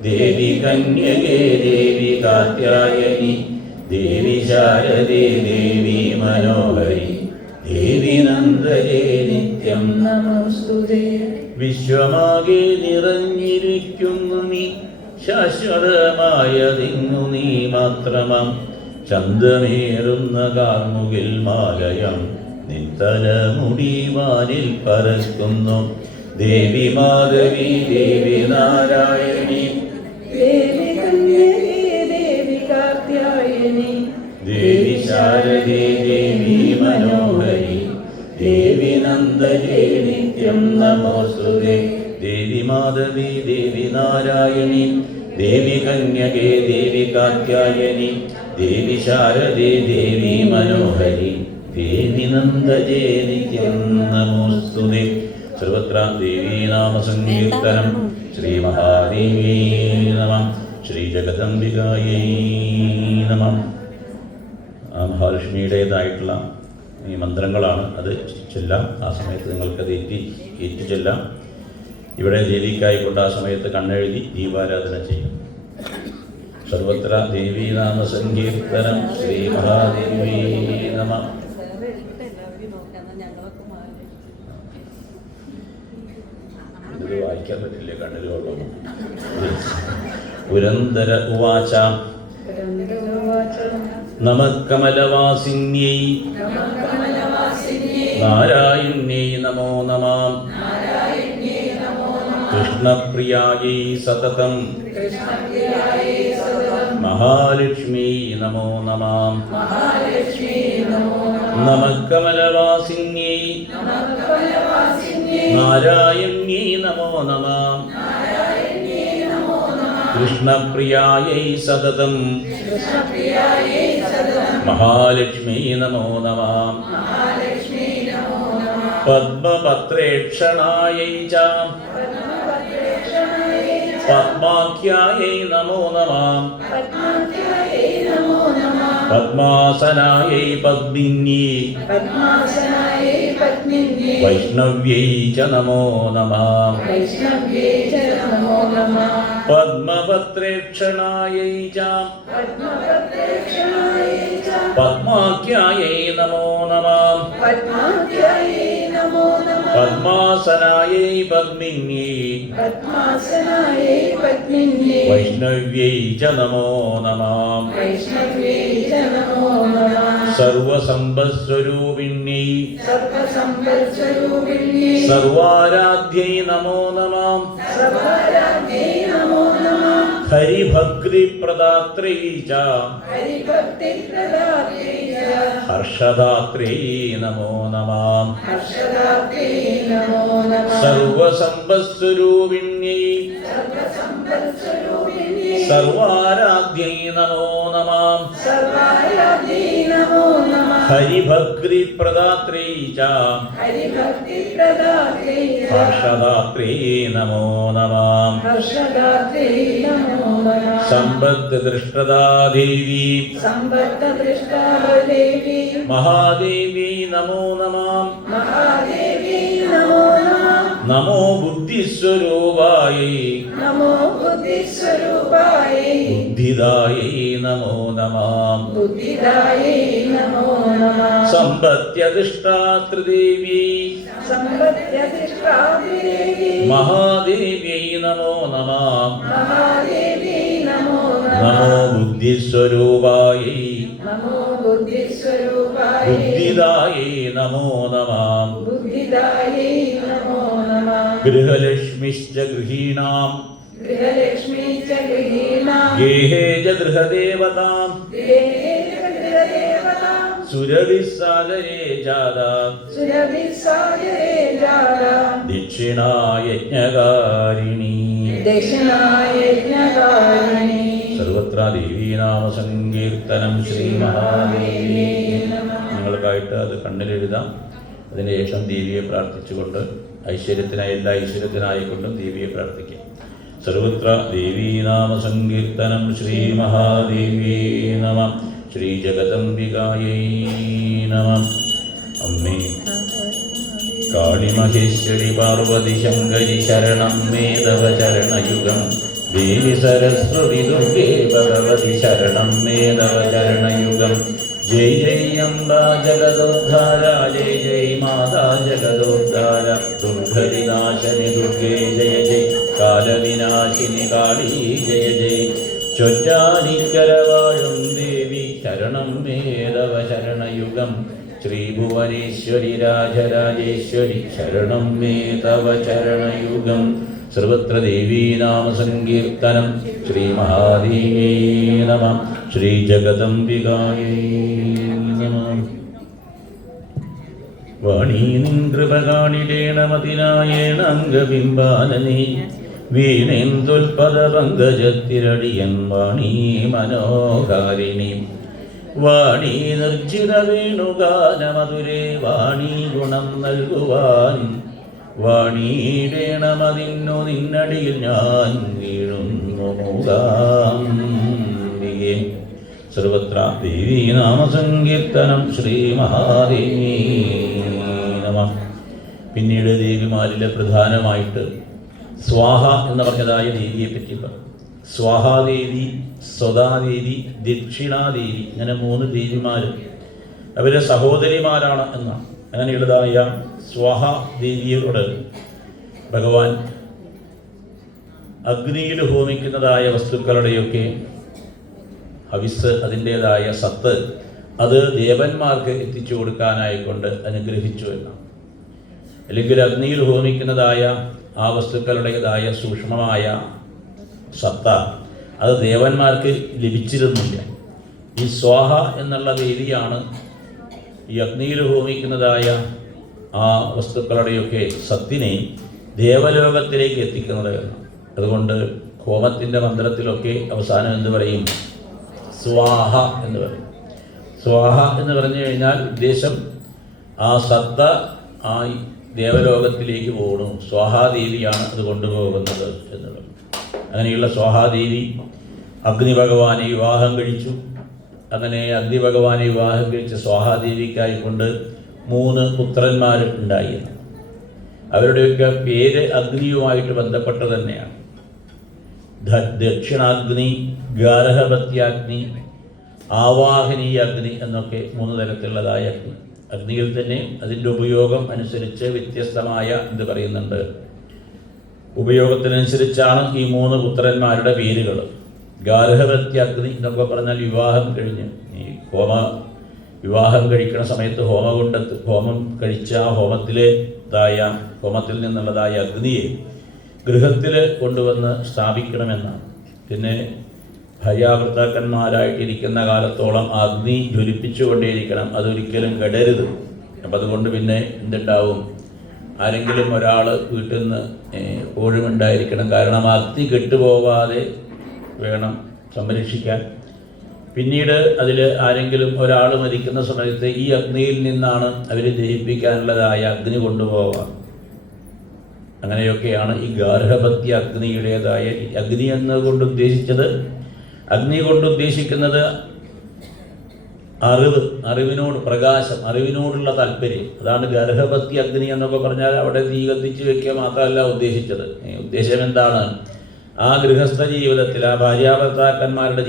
ദേവി കന്യകേ ദേവി കാത്യായനി ദേവി ശാരദേ ദേവി മനോഹരി ദേവി നന്ദരേ നിത്യം നമോസ്തുതേ. വിശ്വമാകെ നിറഞ്ഞിരിക്കുന്നു നീ ശാശ്വതമായതിന്നു നീ മാത്രമാം ചന്തമേറുന്ന കാർമുകിൽ മാലയം നിൻതലമുടി വാനിൽ പറക്കുന്നു ദേവി മാധവി ദേവി നാരായണി ദേവി കന്യകേ ദേവി കാത്യായനി ദേവി ശാരദേ ദേവി മനോഹരി ദേവി നന്ദരേ നിത്യം നമോസ്തുതേ. ദേവി മാധവി ദേവി നാരായണി ദേവി കന്യകേ ദേവി കാത്യായനി ദേവി ശാരദേ ദേവി മനോഹരി ദേവി നന്ദരേ നിത്യം നമോസ്തുതേ. സർവത്ര ദേവീനാമസങ്കീർത്തനം. ശ്രീ മഹാദേവ്യൈ നമഃ. ശ്രീ ജഗദംബികായൈ നമഃ. മഹാലക്ഷ്മിയുടേതായിട്ടുള്ള ഈ മന്ത്രങ്ങളാണ്, അത് ചൊല്ലാം. ആ സമയത്ത് നിങ്ങൾക്കത് ഏറ്റി ചൊല്ലാം. ഇവിടെ ദേവിക്കായിക്കൊണ്ട് ആ സമയത്ത് കണ്ണെഴുതി ദീപാരാധന ചെയ്യും. സർവത്ര ദേവീനാമ സങ്കീർത്തനം. ശ്രീ മഹാദേവ്യൈ നമഃ. ഇത് വായിക്കാൻ പറ്റില്ല, കണ്ണിലുള്ള പുരന്തര ഉവാച നമഃകമലവാസിന്യൈ നാരായണ്യൈ നമോ നമഃ. കൃഷ്ണപ്രിയായൈ സതതം മഹാലക്ഷ്മീ നമോ നമഃ. നമഃകമലവാസിന്യൈ നാരായണ്യൈ നമോ നമഃ. കൃഷ്ണപ്രിയായൈ സതതം മഹാലക്ഷ്മീ നമോ നമഃ. പദ്മപത്രേക്ഷണായൈ ച പദ്മാഖ്യായൈ നമോ നമഃ. പദ്മാസനായൈ പദ്മിന്യൈ വൈഷ്ണവ്യൈ ച നമോ നമഃ. പദ്മപത്രേക്ഷണായൈ ച പദ്മാഖ്യായൈ നമോ നമഃ. പദ്മാസനായൈ പദ്മിന്യൈ വൈഷ്ണവ്യൈ ച നമോ നമഃ. സർവസമ്പത്സ്വരൂപിണ്യൈ സർവാരാധ്യൈ നമോ നമഃ. ഹരിഭക്തിപ്രദാത്രൈ ച ഹർഷദാത്രൈ നമോ നമഃ. സർവസമ്പത്സ്വരൂപിണ്യൈ സർവാരാധ്യൈ നമോ നമഃ. ഹരിഭക്തിപ്രദാത്രൈ ച ഹർഷദാത്രൈ നമോ നമഃ. സമ്പദ്ദൃഷ്ടദാ ദേവി മഹാദേവി നമോ നമഃ. നമോ ബുദ്ധിസ്വരൂപായൈ ബുദ്ധിദായൈ നമോ നമഃ. സമ്പത്യധിഷ്ഠാതൃദേവ്യൈ മഹാദേവ്യൈ നമോ നമഃ. നമോ ബുദ്ധിസ്വരൂപായൈ ബുദ്ധിദായൈ നമോ നമഃ. ഗൃഹലക്ഷ്മിശ്ച ഗൃഹീണാം ഗേഹേ ച ഗൃഹദേവതാം സുരഭിസാഗരേ ജാതാ ദക്ഷിണായജ്ഞകാരിണി. സർവത്ര ദേവീനാമ സങ്കീർത്തനം. ശ്രീ മഹാദേവി. നിങ്ങൾക്കായിട്ട് അത് കണ്ണിലെഴുതാം. അതിനുശേഷം ദേവിയെ പ്രാർത്ഥിച്ചുകൊണ്ട് ഐശ്വര്യത്തിനായി എല്ലാ ഐശ്വര്യത്തിനായിക്കൊണ്ടും ദേവിയെ പ്രാർത്ഥിക്കാം. സർവത്ര ദേവീനാമ സങ്കീർത്തനം. ശ്രീ മഹാദേവി നമഃ. ശ്രീ ജഗദംബികായൈ നമഃ. അമ്മേ കാളിമഹേശ്വരി പാർവതി ശങ്കരി ശരണം മേ തവ ചരണയുഗം. ദേവി സരസ്വതി ദുർഗേ ഭഗവതി ശരണം മേ തവ ചരണയുഗം. ജയ് ജയ് അംബ ജഗദോദ്ധാര, ജയ് ജയ് മാതാ ജഗദോദ്ധാര. ദുർഗതിനാശിനി ദുർഗേ ജയ ജയ്, കാലവിനാശിനി കാളീ ജയ ജയ്. ചൊറ്റാനിക്കര വാഴും ദേവി ശരണം മേ തവ ചരണയുഗം. ശ്രീഭുവനേശ്വരി രാജരാജേശ്വരി ശരണം മേ തവ ചരണയുഗം. സർവത്ര ദേവീനാമസങ്കീർത്തനം. ശ്രീ മഹാദേവ്യേ നമഃ. ശ്രീ ജഗദംബികായേ നമഃ. വാണീ നിൻ കൃപ കാണിടേണമതിനായേണ അംഗബിംബാനനേ. വീണേന്തുൽപദ പങ്കജത്തിരടിയൻ വാണീ മനോഹാരിണി. വാണീ നിർജിത വേണുഗാനമധുരേ വാണീ ഗുണം നൽകുവാൻ. വാണീടേണമതിന്നു നിന്നടിയിൽ ഞാൻ വീഴുന്നു മൂകാംബികേ. സർവത്ര ദേവീനാമസങ്കീർത്തനം. ശ്രീ മഹാദേവീ നമഃ. പിന്നീട് ദേവിമാരിലെ പ്രധാനമായിട്ട് സ്വാഹ എന്ന് പറഞ്ഞതായ ദേവിയെ പറ്റി പറഞ്ഞു. സ്വാഹാദേവി, സ്വതാദേവി, ദക്ഷിണാദേവി, ഇങ്ങനെ 3 ദേവിമാർ അവരെ സഹോദരിമാരാണ് എന്നാണ്. അങ്ങനെയുള്ളതായ സ്വാഹാദേവിയോട് ഭഗവാൻ അഗ്നിയിൽ ഹോമിക്കുന്നതായ വസ്തുക്കളുടെയൊക്കെ ഹവിസ്, അതിൻ്റേതായ സത്ത്, അത് ദേവന്മാർക്ക് എത്തിച്ചു കൊടുക്കാനായിക്കൊണ്ട് അനുഗ്രഹിച്ചു എന്നാണ്. അല്ലെങ്കിൽ അഗ്നിയിൽ ഹോമിക്കുന്നതായ ആ വസ്തുക്കളുടേതായ സൂക്ഷ്മമായ സത്ത അത് ദേവന്മാർക്ക് ലഭിച്ചിരുന്നില്ല. ഈ സ്വാഹ എന്നുള്ള ദേവിയാണ് ഈ അഗ്നിയിൽ ഹോമിക്കുന്നതായ ആ വസ്തുക്കളുടെയൊക്കെ സത്തിനെ ദേവലോകത്തിലേക്ക് എത്തിക്കുന്നത്. അതുകൊണ്ട് ഹോമത്തിൻ്റെ മന്ത്രത്തിലൊക്കെ അവസാനം എന്ത് പറയും? സ്വാഹ എന്ന് പറയും. സ്വാഹ എന്ന് പറഞ്ഞു കഴിഞ്ഞാൽ ഉദ്ദേശം ആ സത്ത ആ ദേവലോകത്തിലേക്ക് പോകണം. സ്വാഹാദേവിയാണ് അത് കൊണ്ടുപോകുന്നത് എന്ന് പറയും. അങ്ങനെയുള്ള സ്വാഹാദേവി അഗ്നി ഭഗവാനെ വിവാഹം കഴിച്ചു. അങ്ങനെ അഗ്നി ഭഗവാനെ വിവാഹം കഴിച്ച സ്വാഹാദേവിക്കായിക്കൊണ്ട് 3 പുത്രന്മാർ ഉണ്ടായിരുന്നു. അവരുടെയൊക്കെ പേര് അഗ്നിയുമായിട്ട് ബന്ധപ്പെട്ട് തന്നെയാണ്. ദക്ഷിണാഗ്നി, ഗാർഹപത്യാഗ്നി, ആവാഹനീയ അഗ്നി എന്നൊക്കെ 3 തരത്തിലുള്ളതായ അഗ്നി. അഗ്നിയിൽ തന്നെ അതിൻ്റെ ഉപയോഗം അനുസരിച്ച് വ്യത്യസ്തമായ എന്ത് പറയുന്നുണ്ട്, ഉപയോഗത്തിനനുസരിച്ചാണ് ഈ 3 പുത്രന്മാരുടെ പേരുകൾ. ഗാർഹപത്യാഗ്നി എന്നൊക്കെ പറഞ്ഞാൽ വിവാഹം കഴിഞ്ഞ് ഈ വിവാഹം കഴിക്കുന്ന സമയത്ത് ഹോമം കഴിച്ച ആ ഹോമത്തിൽ നിന്നുള്ളതായ അഗ്നിയെ ഗൃഹത്തിൽ കൊണ്ടുവന്ന് സ്ഥാപിക്കണമെന്നാണ്. പിന്നെ ഭാര്യാഭർത്താക്കന്മാരായിട്ടിരിക്കുന്ന കാലത്തോളം അഗ്നി ജ്വലിപ്പിച്ചുകൊണ്ടേയിരിക്കണം, അതൊരിക്കലും കെടരുത്. അപ്പം അതുകൊണ്ട് പിന്നെ എന്തുണ്ടാവും, ആരെങ്കിലും ഒരാൾ വീട്ടിൽ നിന്ന് എപ്പോഴും ഉണ്ടായിരിക്കണം. കാരണം അഗ്നി കെട്ടുപോകാതെ വേണം സംരക്ഷിക്കാൻ. പിന്നീട് അതിൽ ആരെങ്കിലും ഒരാൾ മരിക്കുന്ന സമയത്ത് ഈ അഗ്നിയിൽ നിന്നാണ് അവർ ദഹിപ്പിക്കാനുള്ളതായ അഗ്നി കൊണ്ടുപോകാം. അങ്ങനെയൊക്കെയാണ് ഈ ഗാർഹപത്യ അഗ്നിയുടേതായ അഗ്നി എന്നുകൊണ്ട് ഉദ്ദേശിച്ചത്. അഗ്നി കൊണ്ട് ഉദ്ദേശിക്കുന്നത് അറിവിനോട് പ്രകാശം, അറിവിനോടുള്ള താല്പര്യം. അതാണ് ഗാർഹപത്യ അഗ്നി എന്നൊക്കെ പറഞ്ഞാൽ അവിടെ തീ കത്തിച്ച് വയ്ക്കുക മാത്രമല്ല ഉദ്ദേശിച്ചത്. ഉദ്ദേശം എന്താണ്? ആ ഗൃഹസ്ഥ ജീവിതത്തിൽ, ആ ഭാര്യാഭർത്താക്കന്മാരുടെ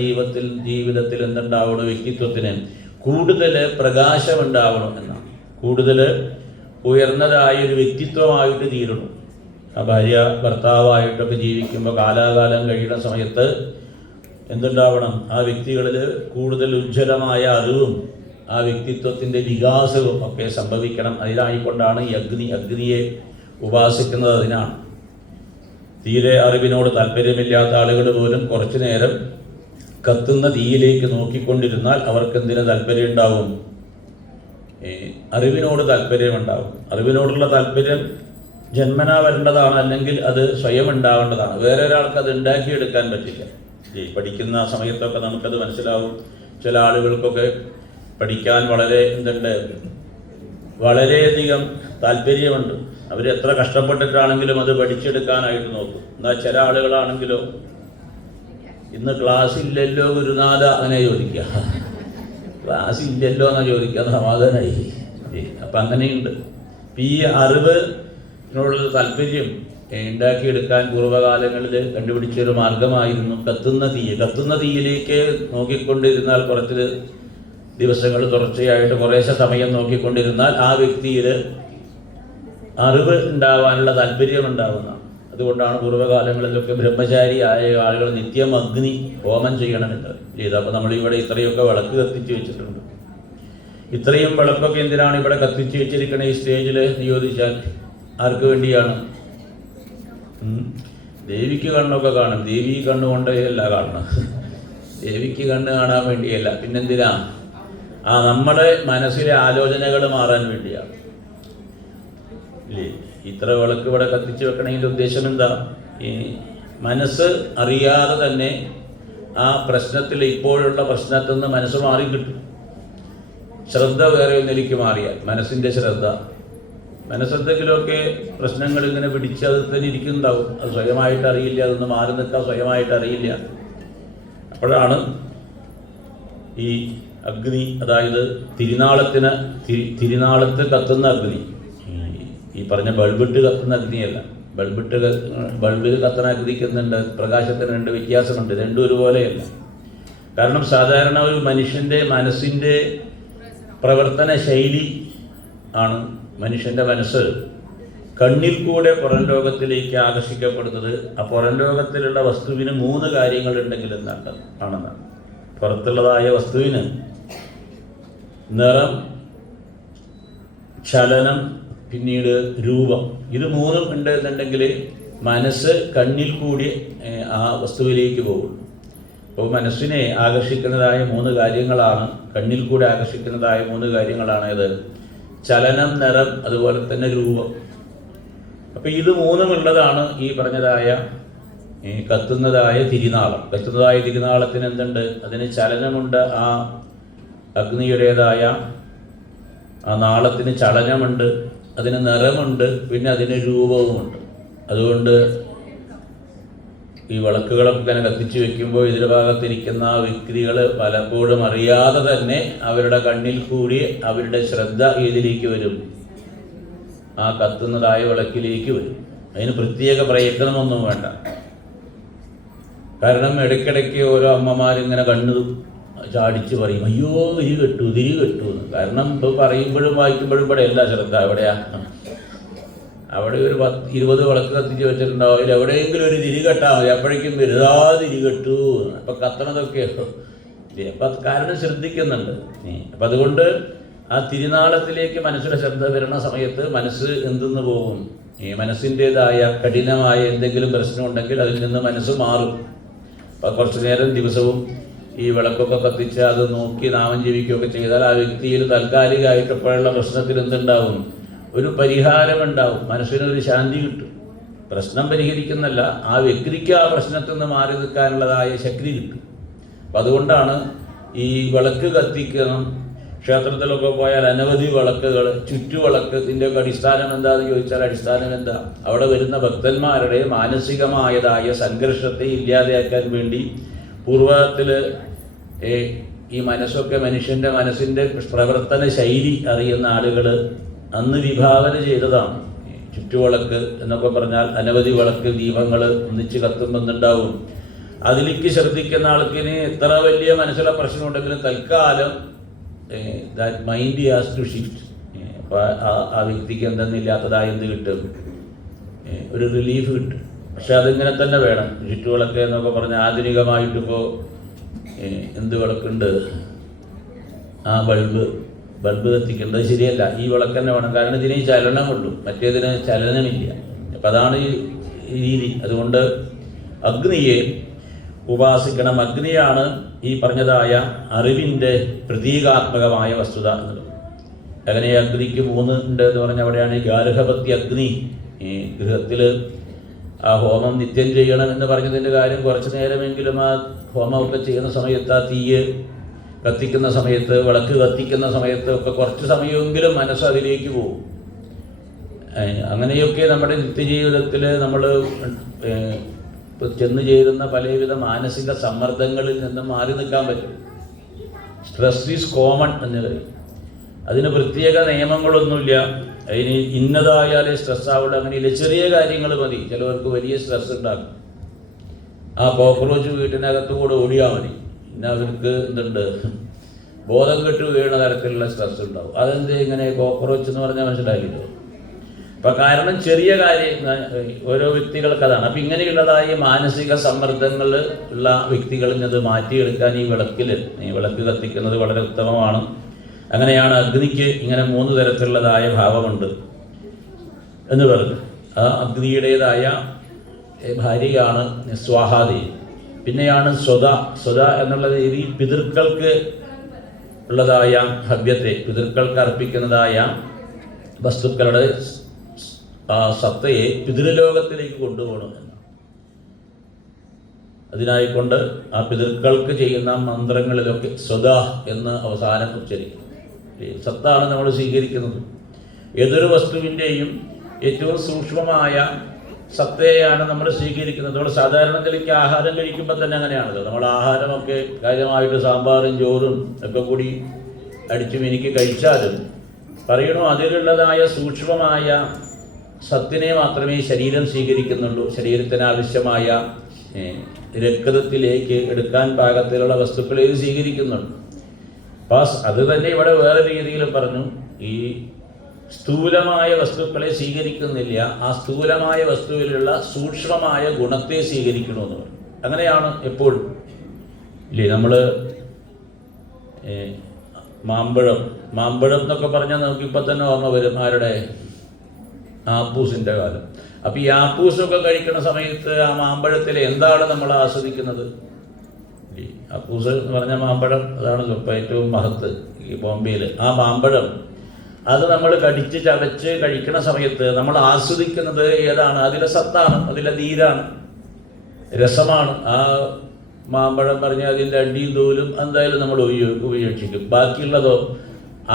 ജീവിതത്തിൽ എന്തുണ്ടാവണം? വ്യക്തിത്വത്തിന് കൂടുതൽ പ്രകാശമുണ്ടാവണം എന്നാണ്. കൂടുതൽ ഉയർന്നതായൊരു വ്യക്തിത്വമായിട്ട് തീരണം. ആ ഭാര്യ ഭർത്താവായിട്ടൊക്കെ ജീവിക്കുമ്പോൾ കാലാകാലം കഴിയുന്ന സമയത്ത് എന്തുണ്ടാവണം? ആ വ്യക്തികളിൽ കൂടുതൽ ഉജ്ജ്വലമായ അറിവും ആ വ്യക്തിത്വത്തിൻ്റെ വികാസവും ഒക്കെ സംഭവിക്കണം. അതിനായിക്കൊണ്ടാണ് ഈ അഗ്നിയെ ഉപാസിക്കുന്നത്. അതിനാണ്. തീരെ അറിവിനോട് താല്പര്യമില്ലാത്ത ആളുകൾ പോലും കുറച്ചു നേരം കത്തുന്ന തീയിലേക്ക് നോക്കിക്കൊണ്ടിരുന്നാൽ അവർക്ക് എന്തിനു താല്പര്യം ഉണ്ടാവും? അറിവിനോട് താല്പര്യമുണ്ടാവും. അറിവിനോടുള്ള താല്പര്യം ജന്മനാ വരേണ്ടതാണ്, അല്ലെങ്കിൽ അത് സ്വയം ഉണ്ടാവേണ്ടതാണ്. വേറെ ഒരാൾക്ക് അത് ഉണ്ടാക്കിയെടുക്കാൻ പറ്റില്ല. പഠിക്കുന്ന സമയത്തൊക്കെ നമുക്കത് മനസ്സിലാവും. ചില ആളുകൾക്കൊക്കെ പഠിക്കാൻ വളരെയധികം താല്പര്യമുണ്ട്. അവരെത്ര കഷ്ടപ്പെട്ടിട്ടാണെങ്കിലും അത് പഠിച്ചെടുക്കാനായിട്ട് നോക്കും. എന്നാൽ ചില ആളുകളാണെങ്കിലോ ഇന്ന് ക്ലാസ് ഇല്ലല്ലോ ഗുരുനാഥ അങ്ങനെ ചോദിക്കുക. ക്ലാസ് ഇല്ലല്ലോ എന്നാ ചോദിക്കുക, സമാധാനമായി. അപ്പം അങ്ങനെയുണ്ട്. ഈ അറിവിനോടുള്ള താല്പര്യം ഉണ്ടാക്കിയെടുക്കാൻ പൂർവ്വകാലങ്ങളിൽ കണ്ടുപിടിച്ചൊരു മാർഗമായിരുന്നു കത്തുന്ന തീയിലേക്ക് നോക്കിക്കൊണ്ടിരുന്നാൽ കുറച്ച് ദിവസങ്ങൾ തുടർച്ചയായിട്ട് കുറേശ്ശെ സമയം നോക്കിക്കൊണ്ടിരുന്നാൽ ആ വ്യക്തിയിൽ അറിവ് ഉണ്ടാവാനുള്ള താല്പര്യം ഉണ്ടാവുന്നതാണ്. അതുകൊണ്ടാണ് പൂർവ്വകാലങ്ങളിലൊക്കെ ബ്രഹ്മചാരി ആയ ആളുകൾ നിത്യം അഗ്നി ഹോമം ചെയ്യണമെന്ന് ചെയ്തത്. അപ്പോൾ നമ്മളിവിടെ ഇത്രയൊക്കെ വിളക്ക് കത്തിച്ച് വെച്ചിട്ടുണ്ട്. ഇത്രയും വിളക്കൊക്കെ എന്തിനാണ് ഇവിടെ കത്തിച്ച് വെച്ചിരിക്കണ ഈ സ്റ്റേജിൽ ചോദിച്ചാൽ ആർക്ക് വേണ്ടിയാണ്? ദേവിക്ക് കണ്ണൊക്കെ കാണും. ദേവി കണ്ണുകൊണ്ടല്ല കാണണം, ദേവിക്ക് കണ്ണ് കാണാൻ വേണ്ടിയല്ല. പിന്നെന്തിനാ? നമ്മുടെ മനസ്സിലെ ആലോചനകൾ മാറാൻ വേണ്ടിയാണ്. ഇല്ലേ, ഇത്ര വിളക്ക് ഇവിടെ കത്തിച്ച് വെക്കണമെങ്കിൽ ഉദ്ദേശം എന്താ? ഈ മനസ്സ് അറിയാതെ തന്നെ ആ പ്രശ്നത്തിൽ, ഇപ്പോഴുള്ള പ്രശ്നത്തിൽ നിന്ന് മനസ്സ് മാറി കിട്ടും. ശ്രദ്ധ വേറെ ഒന്നിലേക്ക് മാറിയാൽ മനസ്സിൻ്റെ മനസ്സെന്തെങ്കിലുമൊക്കെ പ്രശ്നങ്ങൾ ഇങ്ങനെ പിടിച്ച് അത് തന്നെ ഇരിക്കുന്നുണ്ടാവും. അത് സ്വയമായിട്ട് അറിയില്ല, അതൊന്ന് മാറി നിൽക്കാൻ സ്വയമായിട്ട് അറിയില്ല. അപ്പോഴാണ് ഈ അഗ്നി, അതായത് തിരുനാളത്ത് കത്തുന്ന അഗ്നി, ഈ പറഞ്ഞ ബൾബിട്ട് കത്തുന്ന അഗ്നിയല്ല. ബൾബിൽ കത്തുന്ന അഗ്നിക്കുന്നുണ്ട്, പ്രകാശത്തിന് രണ്ട് വ്യത്യാസമുണ്ട്. രണ്ടും ഒരുപോലെയല്ല. കാരണം സാധാരണ ഒരു മനുഷ്യൻ്റെ മനസ്സിൻ്റെ പ്രവർത്തന ശൈലി ആണ്, മനുഷ്യൻ്റെ മനസ്സ് കണ്ണിൽ കൂടെ പുറം ലോകത്തിലേക്ക് ആകർഷിക്കപ്പെടുന്നത്. ആ പുറം ലോകത്തിലുള്ള വസ്തുവിന് 3 കാര്യങ്ങളുണ്ടെങ്കിൽ ആണെന്നാണ്. പുറത്തുള്ളതായ വസ്തുവിന് നിറം, ചലനം, പിന്നീട് രൂപം. ഇത് 3 ഉണ്ട് എന്നുണ്ടെങ്കിൽ മനസ്സ് കണ്ണിൽ കൂടി ആ വസ്തുവിലേക്ക് പോകും. അപ്പോൾ മനസ്സിനെ ആകർഷിക്കുന്നതായ 3 കാര്യങ്ങളാണ്, കണ്ണിൽ കൂടെ ആകർഷിക്കുന്നതായ 3 കാര്യങ്ങളാണ് ഇത്: ചലനം, നിറം, അതുപോലെ തന്നെ രൂപം. അപ്പോൾ ഇത് 3 ഉള്ളതാണ് ഈ പറഞ്ഞതായ കത്തുന്നതായ തിരുനാളത്തിന് എന്തുണ്ട്? അതിന് ചലനമുണ്ട്. ആ അഗ്നിയുടേതായ ആ നാളത്തിന് ചലനമുണ്ട്, അതിന് നിറമുണ്ട്, പിന്നെ അതിന് രൂപവുമുണ്ട്. അതുകൊണ്ട് ഈ വിളക്കുകളൊക്കെ ഇങ്ങനെ കത്തിച്ച് വെക്കുമ്പോൾ എതിർഭാഗത്തിരിക്കുന്ന ആ വ്യക്തികൾ പലപ്പോഴും അറിയാതെ തന്നെ അവരുടെ കണ്ണിൽ കൂടി അവരുടെ ശ്രദ്ധ ഏതിലേക്ക് വരും? ആ കത്തുന്നതായ വിളക്കിലേക്ക് വരും. അതിന് പ്രത്യേക പ്രയത്നമൊന്നും വേണ്ട. കാരണം ഇടയ്ക്കിടയ്ക്ക് ഓരോ അമ്മമാരിങ്ങനെ കണ്ണു ചാടിച്ച് പറയും, അയ്യോ തിരി കെട്ടു എന്ന്. കാരണം ഇപ്പോൾ പറയുമ്പോഴും വായിക്കുമ്പോഴും ഇവിടെ എല്ലാ ശ്രദ്ധ എവിടെയാ? അവിടെ ഒരു 10-20 വിളക്ക് കത്തിച്ച് വെച്ചിട്ടുണ്ടാവും. അതിൽ എവിടെയെങ്കിലും ഒരു തിരി കെട്ടാൽ മതി, അപ്പോഴേക്കും വലുതാ തിരി കെട്ടു. അപ്പം കത്തണതൊക്കെയോ അപ്പം കാരണം ശ്രദ്ധിക്കുന്നുണ്ട്. അപ്പം അതുകൊണ്ട് ആ തിരുനാളത്തിലേക്ക് മനസ്സിൻ്റെ ശ്രദ്ധ വരുന്ന സമയത്ത് മനസ്സ് എന്തെന്ന് പോകും? ഈ മനസ്സിൻ്റേതായ കഠിനമായ എന്തെങ്കിലും പ്രശ്നമുണ്ടെങ്കിൽ അതിൽ നിന്ന് മനസ്സ് മാറും. അപ്പം കുറച്ചു നേരം ദിവസവും ഈ വിളക്കൊക്കെ കത്തിച്ച് അത് നോക്കി നാമം ജപിക്കുകയൊക്കെ ചെയ്താൽ ആ വ്യക്തിയിൽ താൽക്കാലികമായിട്ട് എപ്പോഴുള്ള പ്രശ്നത്തിൽ എന്തുണ്ടാവും? ഒരു പരിഹാരമുണ്ടാവും, മനസ്സിനൊരു ശാന്തി കിട്ടും. പ്രശ്നം പരിഹരിക്കുന്നല്ല, ആ വ്യക്തിക്ക് ആ പ്രശ്നത്തിൽ നിന്ന് മാറി നിൽക്കാനുള്ളതായ ശക്തി കിട്ടും. അപ്പം അതുകൊണ്ടാണ് ഈ വിളക്ക് കത്തിക്കണം. ക്ഷേത്രത്തിലൊക്കെ പോയാൽ അനവധി വിളക്കുകൾ, ചുറ്റുവിളക്കത്തിൻ്റെയൊക്കെ അടിസ്ഥാനം എന്താണെന്ന് ചോദിച്ചാൽ അടിസ്ഥാനം എന്താ? അവിടെ വരുന്ന ഭക്തന്മാരുടെ മാനസികമായതായ സംഘർഷത്തെ ഇല്ലാതെയാക്കാൻ വേണ്ടി പൂർവ്വത്തിൽ ഈ മനസ്സൊക്കെ മനുഷ്യൻ്റെ മനസ്സിൻ്റെ പ്രവർത്തന ശൈലി അറിയുന്ന ആളുകൾ അന്ന് വിഭാവന ചെയ്തതാണ്. ചുറ്റുവിളക്ക് എന്നൊക്കെ പറഞ്ഞാൽ അനവധി വിളക്ക്, ദീപങ്ങൾ ഒന്നിച്ച് കത്തുമ്പോന്നുണ്ടാവും. അതിലേക്ക് ശ്രദ്ധിക്കുന്ന ആൾക്കിന് എത്ര വലിയ മനസ്സിലെ പ്രശ്നമുണ്ടെങ്കിലും തൽക്കാലം that mind has to shift. അപ്പോൾ ആ വ്യക്തിക്ക് എന്തെന്നില്ലാത്തതായി എന്ത് കിട്ടും? ഒരു റിലീഫ് കിട്ടും. പക്ഷെ അതിങ്ങനെ തന്നെ വേണം. ചുറ്റുവിളക്ക് എന്നൊക്കെ പറഞ്ഞാൽ ആധുനികമായിട്ടിപ്പോൾ എന്ത് വിളക്കുണ്ട്? ആ ബൾബ് കത്തിക്കേണ്ടത് ശരിയല്ല. ഈ വിളക്ക് തന്നെ വേണം. കാരണം ഇതിന് ചലനമുള്ളൂ, മറ്റേതിന് ചലനമില്ല. അപ്പം അതാണ് ഈ രീതി. അതുകൊണ്ട് അഗ്നിയെ ഉപാസിക്കണം. അഗ്നിയാണ് ഈ പറഞ്ഞതായ അറിവിൻ്റെ പ്രതീകാത്മകമായ വസ്തുത എന്നുള്ളത്. അങ്ങനെ അഗ്നിക്ക് 3 ഉണ്ട് എന്ന് പറഞ്ഞാൽ അവിടെയാണ് ഗാർഹപത്യ അഗ്നി. ഈ ഗൃഹത്തിൽ ആ ഹോമം നിത്യം ചെയ്യണം എന്ന് പറഞ്ഞതിൻ്റെ കാര്യം കുറച്ച് നേരമെങ്കിലും ആ ഹോമമൊക്കെ ചെയ്യുന്ന സമയത്ത്, ആ തീയ് കത്തിക്കുന്ന സമയത്ത്, വിളക്ക് കത്തിക്കുന്ന സമയത്ത് ഒക്കെ കുറച്ച് സമയമെങ്കിലും മനസ്സ് അതിലേക്ക് പോകും. അങ്ങനെയൊക്കെ നമ്മുടെ നിത്യജീവിതത്തിൽ നമ്മൾ ചെന്ന് ചേരുന്ന പലവിധ മാനസിക സമ്മർദ്ദങ്ങളിൽ നിന്ന് മാറി നിൽക്കാൻ പറ്റും. സ്ട്രെസ് ഈസ് കോമൺ എന്ന് പറയും. അതിന് പ്രത്യേക നിയമങ്ങളൊന്നുമില്ല. അതിന് ഇന്നതായാലേ സ്ട്രെസ് ആവുള്ളൂ, അങ്ങനെയില്ല. ചെറിയ കാര്യങ്ങൾ മതി ചിലവർക്ക് വലിയ സ്ട്രെസ് ഉണ്ടാക്കും. ആ കോക്രോച്ച് വീട്ടിനകത്ത് കൂടെ ഓടിയാൽ മതി, പിന്നെ അവർക്ക് എന്തുണ്ട്, ബോധം കെട്ട് വീണ തരത്തിലുള്ള സ്ട്രെസ് ഉണ്ടാവും. അതെന്ത് ഇങ്ങനെ കോക്രോച്ച് എന്ന് പറഞ്ഞാൽ മനസ്സിലാക്കില്ലോ. അപ്പം കാരണം ചെറിയ കാര്യം ഓരോ വ്യക്തികൾക്ക് അതാണ്. അപ്പം ഇങ്ങനെയുള്ളതായ മാനസിക സമ്മർദ്ദങ്ങൾ ഉള്ള വ്യക്തികളിൽ നിന്ന് മാറ്റിയെടുക്കാൻ ഈ വിളക്ക് കത്തിക്കുന്നത് വളരെ ഉത്തമമാണ്. അങ്ങനെയാണ് അഗ്നിക്ക് ഇങ്ങനെ 3 തരത്തിലുള്ളതായ ഭാവമുണ്ട് എന്ന് പറഞ്ഞു. ആ അഗ്നിയുടേതായ ഭാര്യയാണ് സ്വാഹാദേവി. പിന്നെയാണ് സ്വത എന്നുള്ള രീതി പിതൃക്കൾക്ക് ഉള്ളതായ ഹവ്യത്തെ, പിതൃക്കൾക്ക് അർപ്പിക്കുന്നതായ വസ്തുക്കളുടെ സത്തയെ പിതൃലോകത്തിലേക്ക് കൊണ്ടുപോകണം എന്ന്. അതിനായിക്കൊണ്ട് ആ പിതൃക്കൾക്ക് ചെയ്യുന്ന മന്ത്രങ്ങളിലൊക്കെ സ്വത എന്ന് അവസാനം ഉച്ചരിക്കും. സത്താണ് നമ്മൾ സ്വീകരിക്കുന്നത്. ഏതൊരു വസ്തുവിൻ്റെയും ഏറ്റവും സൂക്ഷ്മമായ സത്തയാണ് നമ്മൾ സ്വീകരിക്കുന്നത്. നമ്മൾ സാധാരണത്തിലേക്ക് ആഹാരം കഴിക്കുമ്പോൾ തന്നെ അങ്ങനെയാണല്ലോ. നമ്മൾ ആഹാരമൊക്കെ കാര്യമായിട്ട് സാമ്പാറും ചോറും ഒക്കെ കൂടി അടിച്ചു മിനിക്ക് കഴിച്ചാലും പറയണോ അതിലുള്ളതായ സൂക്ഷ്മമായ സത്തിനെ മാത്രമേ ശരീരം സ്വീകരിക്കുന്നുള്ളൂ. ശരീരത്തിന് ആവശ്യമായ രക്തത്തിലേക്ക് എടുക്കാൻ പാകത്തിലുള്ള വസ്തുക്കളെ സ്വീകരിക്കുന്നുള്ളൂ. അപ്പം അത് തന്നെ ഇവിടെ വേറെ രീതിയിലും പറഞ്ഞു, ഈ സ്ഥൂലമായ വസ്തുക്കളെ സ്വീകരിക്കുന്നില്ല, ആ സ്ഥൂലമായ വസ്തുവിലുള്ള സൂക്ഷ്മമായ ഗുണത്തെ സ്വീകരിക്കണമെന്ന് പറയും. അങ്ങനെയാണ് എപ്പോഴും ഇല്ലേ. നമ്മൾ മാമ്പഴം എന്നൊക്കെ പറഞ്ഞാൽ നമുക്കിപ്പോൾ തന്നെ ഓർമ്മ വരും ആരുടെ, ആപ്പൂസിൻ്റെ കാലം. അപ്പോൾ ഈ ആപ്പൂസൊക്കെ കഴിക്കുന്ന സമയത്ത് ആ മാമ്പഴത്തിൽ എന്താണ് നമ്മൾ ആസ്വദിക്കുന്നത്? ആപ്പൂസ് എന്ന് പറഞ്ഞ മാമ്പഴം അതാണല്ലോ ഇപ്പോൾ ഏറ്റവും മഹത്ത് ഈ ബോംബെയിൽ. ആ മാമ്പഴം അത് നമ്മൾ കടിച്ച് ചവച്ച് കഴിക്കുന്ന സമയത്ത് നമ്മൾ ആസ്വദിക്കുന്നത് ഏതാണ്? അതിലെ സത്താണ്, അതിലെ നീരാണ്, രസമാണ്. ആ മാമ്പഴം പറഞ്ഞാൽ അതിൻ്റെ അടിയും തോലും എന്തായാലും നമ്മൾ ഉപയോഗിക്കും. ബാക്കിയുള്ളതോ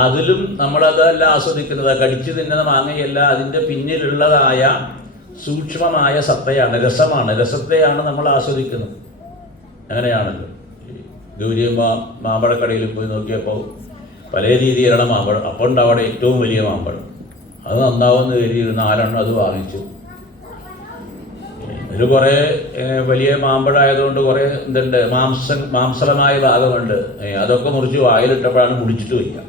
അതിലും നമ്മളതല്ല ആസ്വദിക്കുന്നത്. കടിച്ചു തിന്നുന്ന മാങ്ങയല്ല, അതിൻ്റെ പിന്നിലുള്ളതായ സൂക്ഷ്മമായ സത്തയാണ്, രസമാണ്, രസത്തെയാണ് നമ്മൾ ആസ്വദിക്കുന്നത്. അങ്ങനെയാണല്ലോ. ഗൗരിയമ്മ മാമ്പഴക്കടയിൽ പോയി നോക്കിയപ്പോൾ പല രീതിയിലുള്ള മാമ്പഴം. അപ്പോൾ ഉണ്ട് അവിടെ ഏറ്റവും വലിയ മാമ്പഴം. അത് നന്നാവുന്ന കരുതി 4 അത് വാങ്ങിച്ചു. ഒരു കുറേ വലിയ മാമ്പഴമായതുകൊണ്ട് കുറേ എന്തുണ്ട്, മാംസളമായ ഭാഗമുണ്ട്. അതൊക്കെ മുറിച്ച് വായിലിട്ടപ്പോഴാണ് കുടിച്ചിട്ട് വയ്ക്കുക.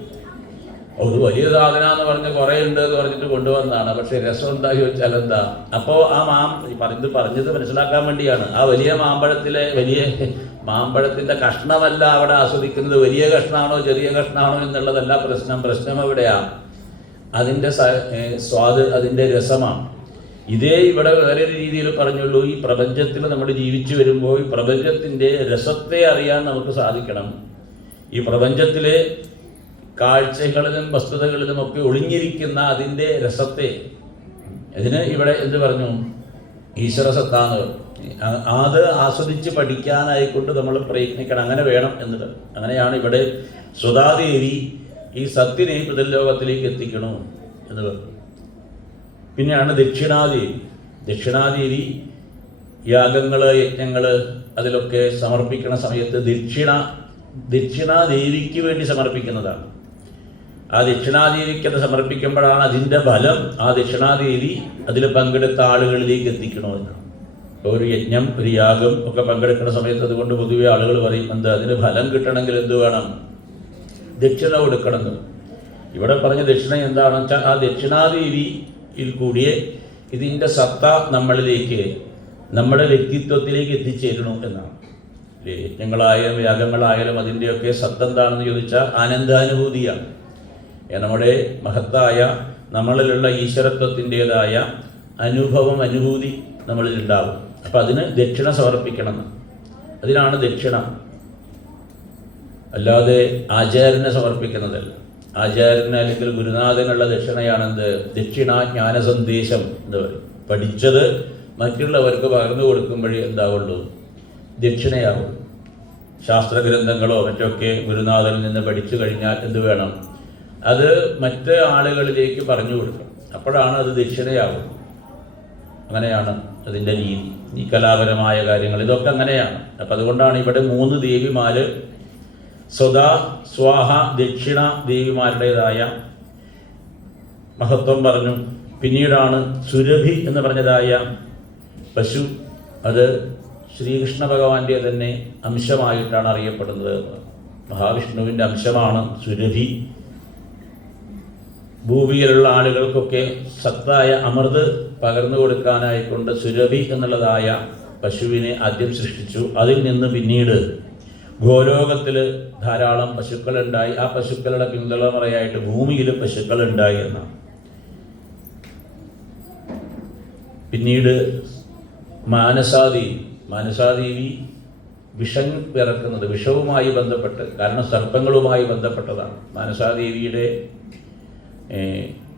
ഒരു വലിയ സാധനമെന്ന് പറഞ്ഞ് കുറേ ഉണ്ട് എന്ന് പറഞ്ഞിട്ട് കൊണ്ടുവന്നതാണ്. പക്ഷേ രസം എന്താ ചോദിച്ചാൽ എന്താ? അപ്പോൾ ആ പറഞ്ഞത് മനസ്സിലാക്കാൻ വേണ്ടിയാണ്. ആ വലിയ മാമ്പഴത്തിൻ്റെ കഷ്ണമല്ല അവിടെ ആസ്വദിക്കുന്നത്. വലിയ കഷ്ണമാണോ ചെറിയ കഷ്ണമാണോ എന്നുള്ളതല്ല പ്രശ്നം എവിടെയാണ്? അതിൻ്റെ സ്വാദ്, അതിൻ്റെ രസമാണ്. ഇതേ ഇവിടെ വേറൊരു രീതിയിൽ പറഞ്ഞുള്ളൂ. ഈ പ്രപഞ്ചത്തിൽ നമ്മൾ ജീവിച്ചു വരുമ്പോൾ ഈ പ്രപഞ്ചത്തിൻ്റെ രസത്തെ അറിയാൻ നമുക്ക് സാധിക്കണം. ഈ പ്രപഞ്ചത്തിലെ കാഴ്ചകളിലും വസ്തുതകളിലും ഒക്കെ ഒളിഞ്ഞിരിക്കുന്ന അതിൻ്റെ രസത്തെ, ഇതിന് ഇവിടെ എന്ത് പറഞ്ഞു? ഈശ്വരസത്താന്ന്. അത് ആസ്വദിച്ച് പഠിക്കാനായിക്കൊണ്ട് നമ്മൾ പ്രയത്നിക്കണം. അങ്ങനെ വേണം എന്നത്. അങ്ങനെയാണ് ഇവിടെ സ്വതാദേവി ഈ സത്തിനെ പിതൃലോകത്തിലേക്ക് എത്തിക്കണു എന്ന് പറഞ്ഞു. പിന്നെയാണ് ദക്ഷിണാദേവി യാഗങ്ങൾ, യജ്ഞങ്ങൾ അതിലൊക്കെ സമർപ്പിക്കുന്ന സമയത്ത് ദക്ഷിണാദേവിക്ക് വേണ്ടി സമർപ്പിക്കുന്നതാണ്. ആ ദക്ഷിണാദേവിക്ക് അത് സമർപ്പിക്കുമ്പോഴാണ് അതിൻ്റെ ഫലം ആ ദക്ഷിണാദേവി അതിൽ പങ്കെടുത്ത ആളുകളിലേക്ക് എത്തിക്കണമെന്നാണ്. ഒരു യജ്ഞം, ഒരു യാഗം ഒക്കെ പങ്കെടുക്കുന്ന സമയത്ത് അതുകൊണ്ട് പൊതുവെ ആളുകൾ പറയും എന്താ, അതിന് ഫലം കിട്ടണമെങ്കിൽ എന്ത് വേണം? ദക്ഷിണ കൊടുക്കണമെന്ന്. ഇവിടെ പറഞ്ഞ ദക്ഷിണ എന്താണെന്ന് വെച്ചാൽ ആ ദക്ഷിണാദേവിയിൽ കൂടിയേ ഇതിൻ്റെ സത്ത നമ്മളിലേക്ക്, നമ്മുടെ വ്യക്തിത്വത്തിലേക്ക് എത്തിച്ചേരണു എന്നാണ്. യജ്ഞങ്ങളായാലും യാഗങ്ങളായാലും അതിൻ്റെയൊക്കെ സത്ത എന്താണെന്ന് ചോദിച്ചാൽ ആനന്ദാനുഭൂതിയാണ്. നമ്മുടെ മഹത്തായ നമ്മളിലുള്ള ഈശ്വരത്വത്തിൻ്റെതായ അനുഭൂതി നമ്മളിലുണ്ടാകും. അപ്പം അതിന് ദക്ഷിണ സമർപ്പിക്കണം. അതിനാണ് ദക്ഷിണ. അല്ലാതെ ആചാര്യനെ സമർപ്പിക്കുന്നതല്ല. ആചാര്യന് അല്ലെങ്കിൽ ഗുരുനാഥനുള്ള ദക്ഷിണയാണെന്ത്? ദക്ഷിണ ജ്ഞാനസന്ദേശം എന്ന് പറയും. പഠിച്ചത് മറ്റുള്ളവർക്ക് പകർന്നു കൊടുക്കുമ്പോഴേ എന്താവുള്ളൂ? ദക്ഷിണയാകും. ശാസ്ത്രഗ്രന്ഥങ്ങളോ മറ്റൊക്കെ ഗുരുനാഥനിൽ നിന്ന് പഠിച്ചു കഴിഞ്ഞാൽ എന്ത് വേണം? അത് മറ്റ് ആളുകളിലേക്ക് പറഞ്ഞു കൊടുക്കണം. അപ്പോഴാണ് അത് ദക്ഷിണയാകും. അങ്ങനെയാണ് അതിൻ്റെ രീതി. ഈ കലാപരമായ കാര്യങ്ങൾ ഇതൊക്കെ അങ്ങനെയാണ്. അപ്പം അതുകൊണ്ടാണ് ഇവിടെ 3 ദേവിമാർ, സ്വദാ, സ്വാഹ, ദക്ഷിണ ദേവിമാരുടേതായ മഹത്വം പറഞ്ഞു. പിന്നീടാണ് സുരഭി എന്ന് പറഞ്ഞതായ പശു, അത് ശ്രീകൃഷ്ണ ഭഗവാന്റെ തന്നെ അംശമായിട്ടാണ് അറിയപ്പെടുന്നത്. മഹാവിഷ്ണുവിൻ്റെ അംശമാണ് സുരഭി. ഭൂമിയിലുള്ള ആളുകൾക്കൊക്കെ സത്തായ അമൃത് പകർന്നു കൊടുക്കാനായിക്കൊണ്ട് സുരഭി എന്നുള്ളതായ പശുവിനെ ആദ്യം സൃഷ്ടിച്ചു. അതിൽ നിന്ന് പിന്നീട് ഗോലോകത്തിൽ ധാരാളം പശുക്കളുണ്ടായി. ആ പശുക്കളുടെ പിന്തുണമറയായിട്ട് ഭൂമിയിൽ പശുക്കളുണ്ടായി എന്നാണ്. പിന്നീട് മാനസാദേവി വിഷം പിറക്കുന്നത് വിഷവുമായി ബന്ധപ്പെട്ട്, കാരണം സർപ്പങ്ങളുമായി ബന്ധപ്പെട്ടതാണ്.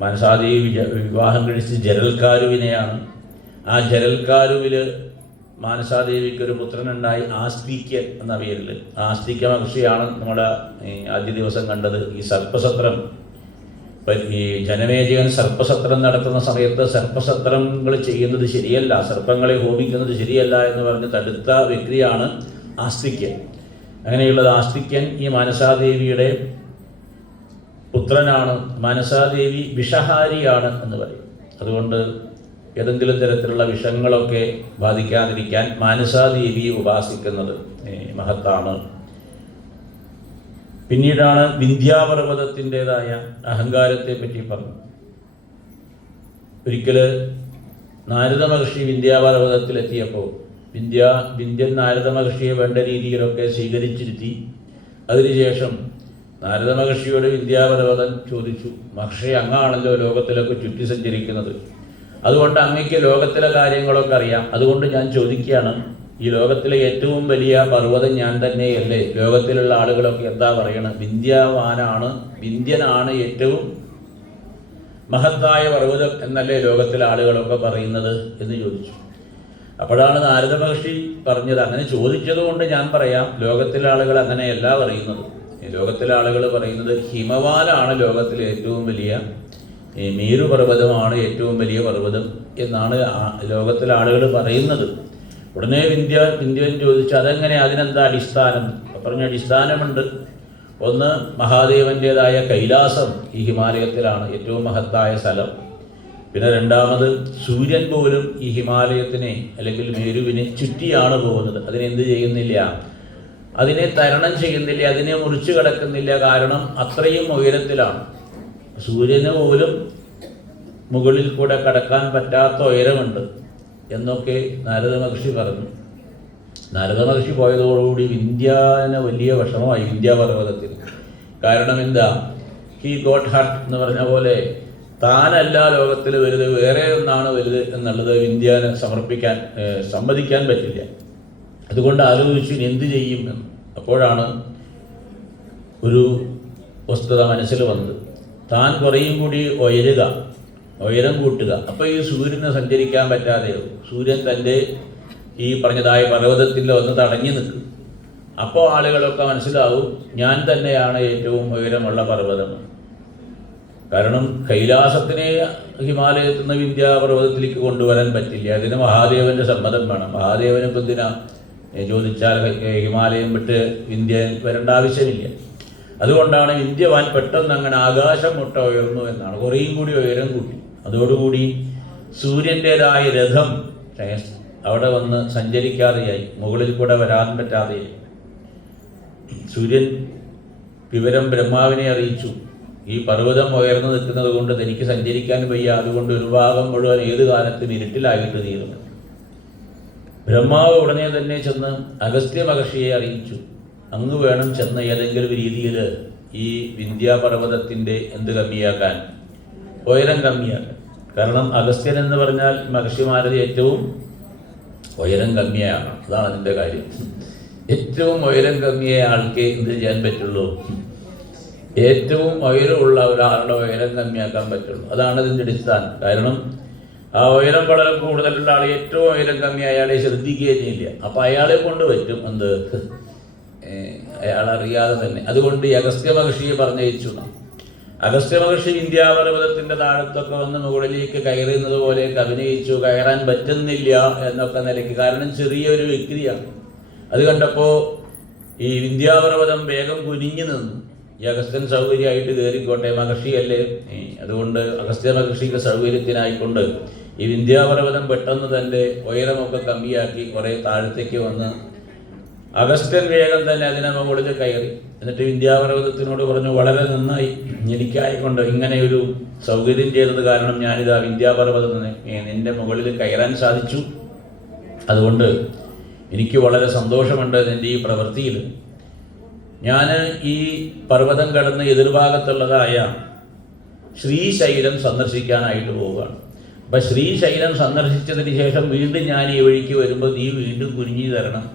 മാനസാദേവി വിവാഹം കഴിച്ച് ജരൽക്കാരുവിനെയാണ്. ആ ജരൽക്കാരുവിൽ മാനസാദേവിക്കൊരു പുത്രനുണ്ടായി, ആസ്തിക്യൻ എന്ന പേരിൽ. ആസ്തിക്യ മഹർഷിയാണ് നമ്മുടെ ആദ്യ ദിവസം കണ്ടത്. ഈ സർപ്പസത്രം, ഈ ജനമേജയൻ സർപ്പസത്രം നടത്തുന്ന സമയത്ത് സർപ്പസത്രങ്ങൾ ചെയ്യുന്നത് ശരിയല്ല, സർപ്പങ്ങളെ ഹോമിക്കുന്നത് ശരിയല്ല എന്ന് പറഞ്ഞ് തടുത്ത വ്യക്തിയാണ് ആസ്തിക്യൻ. അങ്ങനെയുള്ളത് ആസ്തിക്യൻ ഈ മാനസാദേവിയുടെ പുത്രനാണ്. മാനസാദേവി വിഷഹാരിയാണ് എന്ന് പറയും. അതുകൊണ്ട് ഏതെങ്കിലും തരത്തിലുള്ള വിഷങ്ങളൊക്കെ ബാധിക്കാതിരിക്കാൻ മാനസാദേവിയെ ഉപാസിക്കുന്നത് മഹത്താണ്. പിന്നീടാണ് വിന്ധ്യാപർവ്വതത്തിൻ്റെതായ അഹങ്കാരത്തെ പറ്റി പറഞ്ഞു. ഒരിക്കൽ നാരദ മഹർഷി വിന്ധ്യാപർവ്വതത്തിലെത്തിയപ്പോൾ വിന്ധ്യൻ നാരദ മഹർഷിയെ വേണ്ട രീതിയിലൊക്കെ സ്വീകരിച്ചിരുത്തി. അതിനുശേഷം നാരദ മഹർഷിയോട് വിന്ധ്യാപർവ്വതൻ ചോദിച്ചു, മഹർഷി, അങ്ങാണല്ലോ ലോകത്തിലൊക്കെ ചുറ്റി സഞ്ചരിക്കുന്നത്, അതുകൊണ്ട് അങ്ങയ്ക്ക് ലോകത്തിലെ കാര്യങ്ങളൊക്കെ അറിയാം. അതുകൊണ്ട് ഞാൻ ചോദിക്കുകയാണ്, ഈ ലോകത്തിലെ ഏറ്റവും വലിയ പർവ്വതം ഞാൻ തന്നെയല്ലേ? ലോകത്തിലുള്ള ആളുകളൊക്കെ എന്താ പറയണത്? വിന്ധ്യനാണ് ഏറ്റവും മഹത്തായ പർവ്വതം എന്നല്ലേ ലോകത്തിലെ ആളുകളൊക്കെ പറയുന്നത് എന്ന് ചോദിച്ചു. അപ്പോഴാണ് നാരദ മഹർഷി പറഞ്ഞത്, അങ്ങനെ ചോദിച്ചതുകൊണ്ട് ഞാൻ പറയാം, ലോകത്തിലെ ആളുകൾ അങ്ങനെയല്ല പറയുന്നത്. ലോകത്തിലെ ആളുകൾ പറയുന്നത് ഹിമവാനാണ് ലോകത്തിലെ ഏറ്റവും വലിയ, മേരുപർവ്വതമാണ് ഏറ്റവും വലിയ പർവ്വതം എന്നാണ് ലോകത്തിലെ ആളുകൾ പറയുന്നത്. ഉടനെ വിന്ധ്യൻ ചോദിച്ചു, അതെങ്ങനെ, അതിനെന്താ അടിസ്ഥാനം? പറഞ്ഞ അടിസ്ഥാനമുണ്ട്. ഒന്ന്, മഹാദേവൻ്റെതായ കൈലാസം ഈ ഹിമാലയത്തിലാണ് ഏറ്റവും മഹത്തായ സ്ഥലം. പിന്നെ രണ്ടാമത്, സൂര്യൻ പോലും ഈ ഹിമാലയത്തിനെ അല്ലെങ്കിൽ മേരുവിനെ ചുറ്റിയാണ് പോകുന്നത്. അതിനെന്ത് ചെയ്യുന്നില്ല, അതിനെ തരണം ചെയ്യുന്നില്ല, അതിനെ മുറിച്ചു കടക്കുന്നില്ല. കാരണം അത്രയും ഉയരത്തിലാണ്. സൂര്യന് പോലും മുകളിൽ കൂടെ കടക്കാൻ പറ്റാത്ത ഉയരമുണ്ട് എന്നൊക്കെ നാരദ മഹർഷി പറഞ്ഞു. നാരദ മഹർഷി പോയതോടുകൂടി വിന്ധ്യന് വലിയ വിഷമമായി, വിന്ധ്യാപർവ്വതത്തിന്. കാരണം എന്താ, ഹി ഗോട്ട് ഹർട്ട് എന്ന് പറഞ്ഞ പോലെ താനല്ല ലോകത്തിൽ വലുത്, വേറെ ഒന്നാണ് വലുത് എന്നുള്ളത് വിന്ധ്യന് സമ്മതിക്കാൻ പറ്റില്ല. അതുകൊണ്ട് ആലോചിച്ചു എന്ത് ചെയ്യും എന്ന്. അപ്പോഴാണ് ഒരു വസ്തുത മനസ്സിൽ വന്നത്, താൻ കുറേയും കൂടി ഉയരം കൂട്ടുക. അപ്പോൾ ഈ സൂര്യന് സഞ്ചരിക്കാൻ പറ്റാതെയാവും. സൂര്യൻ തൻ്റെ ഈ പറഞ്ഞതായ പർവ്വതത്തിൽ ഒന്ന് തടഞ്ഞു നിൽക്കും. അപ്പോൾ ആളുകളൊക്കെ മനസ്സിലാവും ഞാൻ തന്നെയാണ് ഏറ്റവും ഉയരമുള്ള പർവ്വതം. കാരണം കൈലാസത്തിനെ ഹിമാലയത്തിൽ നിന്ന് വിന്ധ്യാപർവ്വതത്തിലേക്ക് കൊണ്ടുവരാൻ പറ്റില്ല. അതിന് മഹാദേവൻ്റെ സമ്മതം വേണം. മഹാദേവന് ഇപ്പം എന്തിനാ ചോദിച്ചാൽ ഹിമാലയം വിട്ട് വിന്ധ്യൻ വരേണ്ട ആവശ്യമില്ല. അതുകൊണ്ടാണ് വിന്ധ്യവാൻ പെട്ടെന്ന് അങ്ങനെ ആകാശം മുട്ട ഉയർന്നു എന്നാണ്, കുറേയും കൂടി ഉയരം കൂട്ടി. അതോടുകൂടി സൂര്യൻ്റേതായ രഥം അവിടെ വന്ന് സഞ്ചരിക്കാതെയായി, മുകളിൽ കൂടെ വരാൻ പറ്റാതെയായി. സൂര്യൻ വിവരം ബ്രഹ്മാവിനെ അറിയിച്ചു, ഈ പർവ്വതം ഉയർന്നു നിൽക്കുന്നത് കൊണ്ട് തനിക്ക് സഞ്ചരിക്കാൻ വയ്യ, അതുകൊണ്ട് ഒരു ഭാഗം മുഴുവൻ ഏത് കാലത്തും ഇരുട്ടിലായിട്ട് തീരുന്നു. ബ്രഹ്മാവ് ഉടനെ തന്നെ ചെന്ന് അഗസ്ത്യ മഹർഷിയെ അറിയിച്ചു, അങ്ങ് വേണം ചെന്ന ഏതെങ്കിലും രീതിയിൽ ഈ വിന്ധ്യാപർവ്വതത്തിൻ്റെ എന്ത് കമ്മിയാക്കാൻ, ഉയരം കമ്മിയാക്കാൻ. കാരണം അഗസ്ത്യൻ എന്ന് പറഞ്ഞാൽ മഹർഷിമാരിൽ ഏറ്റവും ഉയരം കമ്മിയാണ്. അതാണ് അതിൻ്റെ കാര്യം. ഏറ്റവും ഉയരം കമ്മിയായ ആൾക്ക് എന്ത് ചെയ്യാൻ പറ്റുള്ളൂ? ഏറ്റവും ഉയരമുള്ള ഒരാളുടെ ഉയരം കമ്മിയാക്കാൻ പറ്റുള്ളൂ. അതാണ് ഇതിൻ്റെ അടിസ്ഥാനം. കാരണം ആ ഉയരം വളരെ കൂടുതലുള്ള ആൾ ഏറ്റവും ഉയരം കമ്മി അയാളെ ശ്രദ്ധിക്കുകയും ചെയ്യില്ല. അപ്പോൾ അയാളെ കൊണ്ട് പറ്റും എന്ത്, അയാളറിയാതെ തന്നെ. അതുകൊണ്ട് ഈ അഗസ്ത്യ മഹർഷിയെ പറഞ്ഞയച്ചു. അഗസ്ത്യ മഹർഷി വിന്ധ്യാപർവ്വതത്തിൻ്റെ താഴത്തൊക്കെ വന്ന് മുകളിലേക്ക് കയറുന്നത് പോലെയൊക്കെ അഭിനയിച്ചു. കയറാൻ പറ്റുന്നില്ല എന്നൊക്കെ നിലയ്ക്ക്, കാരണം ചെറിയൊരു വ്യക്തിയാണ്. അത് കണ്ടപ്പോൾ ഈ വിന്ധ്യാപർവ്വതം വേഗം കുനിഞ്ഞു നിന്നു. ഈ അഗസ്ത്യൻ സൗകര്യമായിട്ട് കയറിക്കോട്ടെ, മഹർഷിയല്ലേ. അതുകൊണ്ട് അഗസ്ത്യ മഹർഷിയുടെ സൗകര്യത്തിനായിക്കൊണ്ട് ഈ വിന്ധ്യാപർവ്വതം പെട്ടെന്ന് തൻ്റെ ഉയരമൊക്കെ കമ്മിയാക്കി കുറേ താഴത്തേക്ക് വന്ന് അഗസ്ത്യൻ വേഗം തന്നെ അതിനെ മുകളിൽ കയറി. എന്നിട്ട് വിന്ധ്യാപർവ്വതത്തിനോട് പറഞ്ഞു, വളരെ നന്നായി, എനിക്കായിക്കൊണ്ട് ഇങ്ങനെ ഒരു സൗകര്യം ചെയ്തത് കാരണം ഞാനിതാ വിന്ധ്യാപർവ്വതത്തിന് നിൻ്റെ മുകളിൽ കയറാൻ സാധിച്ചു. അതുകൊണ്ട് എനിക്ക് വളരെ സന്തോഷമുണ്ട് നിൻ്റെ ഈ പ്രവൃത്തിയിൽ. ഞാൻ ഈ പർവ്വതം കടന്ന് എതിർഭാഗത്തുള്ളതായ ശ്രീശൈലം സന്ദർശിക്കാനായിട്ട് പോവുകയാണ്. അപ്പം ശ്രീശൈലം സന്ദർശിച്ചതിന് ശേഷം വീണ്ടും ഞാൻ ഈ വഴിക്ക് വരുമ്പോൾ നീ വീണ്ടും കുനിഞ്ഞു തരണം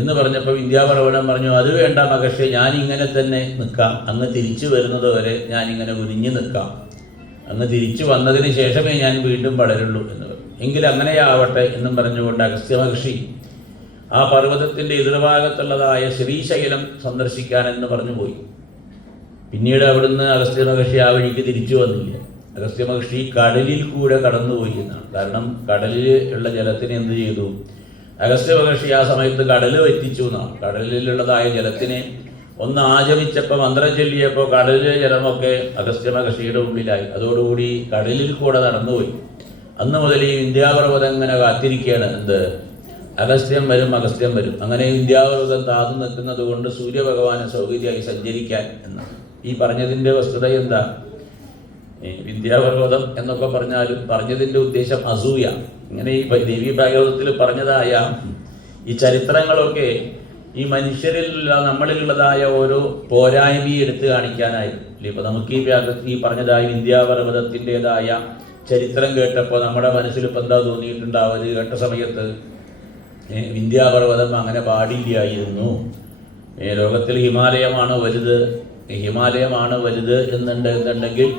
എന്ന് പറഞ്ഞപ്പോൾ വിന്ധ്യാപർവ്വതം പറഞ്ഞു, അത് വേണ്ട മഹർഷി, ഞാനിങ്ങനെ തന്നെ നിൽക്കാം, അങ്ങ് തിരിച്ചു വരുന്നത് വരെ ഞാനിങ്ങനെ കുനിഞ്ഞു നിൽക്കാം, അങ്ങ് തിരിച്ചു വന്നതിന് ശേഷമേ ഞാൻ വീണ്ടും വളരുള്ളൂ എന്ന് പറഞ്ഞു. എങ്കിൽ അങ്ങനെയാവട്ടെ എന്നും പറഞ്ഞുകൊണ്ട് അഗസ്ത്യ മഹർഷി ആ പർവ്വതത്തിൻ്റെ എതിർഭാഗത്തുള്ളതായ ശ്രീശൈലം സന്ദർശിക്കാനെന്ന് പറഞ്ഞു പോയി. പിന്നീട് അവിടുന്ന് അഗസ്ത്യ മഹർഷി ആ വഴിക്ക് തിരിച്ചു വന്നില്ല. അഗസ്ത്യ മഹർഷി കടലിൽ കൂടെ കടന്നുപോയി എന്നാണ്. കാരണം കടലിൽ ഉള്ള ജലത്തിന് എന്ത് ചെയ്തു, അഗസ്ത്യ മഹർഷി ആ സമയത്ത് കടൽ വറ്റിച്ചു എന്നാണ്. കടലിലുള്ളതായ ജലത്തിനെ ഒന്ന് ആചമിച്ചപ്പോൾ മന്ത്രം ചൊല്ലിയപ്പോൾ കടലിലെ ജലമൊക്കെ അഗസ്ത്യ മഹർഷിയുടെ ഉള്ളിലായി. അതോടുകൂടി കടലിൽ കൂടെ നടന്നുപോയി. അന്ന് മുതൽ ഈ വിന്ധ്യാപർവ്വതം ഇങ്ങനെ കാത്തിരിക്കുകയാണ്, എന്ത്, അഗസ്ത്യം വരും, അഗസ്ത്യം വരും. അങ്ങനെ വിന്ധ്യാപർവ്വതം താതു നിൽക്കുന്നത് കൊണ്ട് സൂര്യഭഗവാന് സൗകര്യമായി സഞ്ചരിക്കാൻ എന്നാണ്. ഈ പറഞ്ഞതിൻ്റെ വസ്തുത എന്താ? വിന്ധ്യാപർവ്വതം എന്നൊക്കെ പറഞ്ഞാലും പറഞ്ഞതിൻ്റെ ഉദ്ദേശം അസൂയ. ഇങ്ങനെ ഈ ദേവി ഭാഗവതത്തിൽ പറഞ്ഞതായ ഈ ചരിത്രങ്ങളൊക്കെ ഈ മനുഷ്യരിലുള്ള നമ്മളിലുള്ളതായ ഓരോ പോരായ്മയെ എടുത്ത് കാണിക്കാനായിരുന്നു. ഇപ്പം നമുക്ക് ഈ പറഞ്ഞതായ വിന്ധ്യാപർവ്വതത്തിൻ്റെതായ ചരിത്രം കേട്ടപ്പോൾ നമ്മുടെ മനസ്സിൽ ഇപ്പം എന്താ തോന്നിയിട്ടുണ്ടാവുക? കേട്ട സമയത്ത് വിന്ധ്യാപർവ്വതം അങ്ങനെ പാടില്ലായിരുന്നു, ലോകത്തിൽ ഹിമാലയമാണ് വലുത് എന്നുണ്ടെങ്കിൽ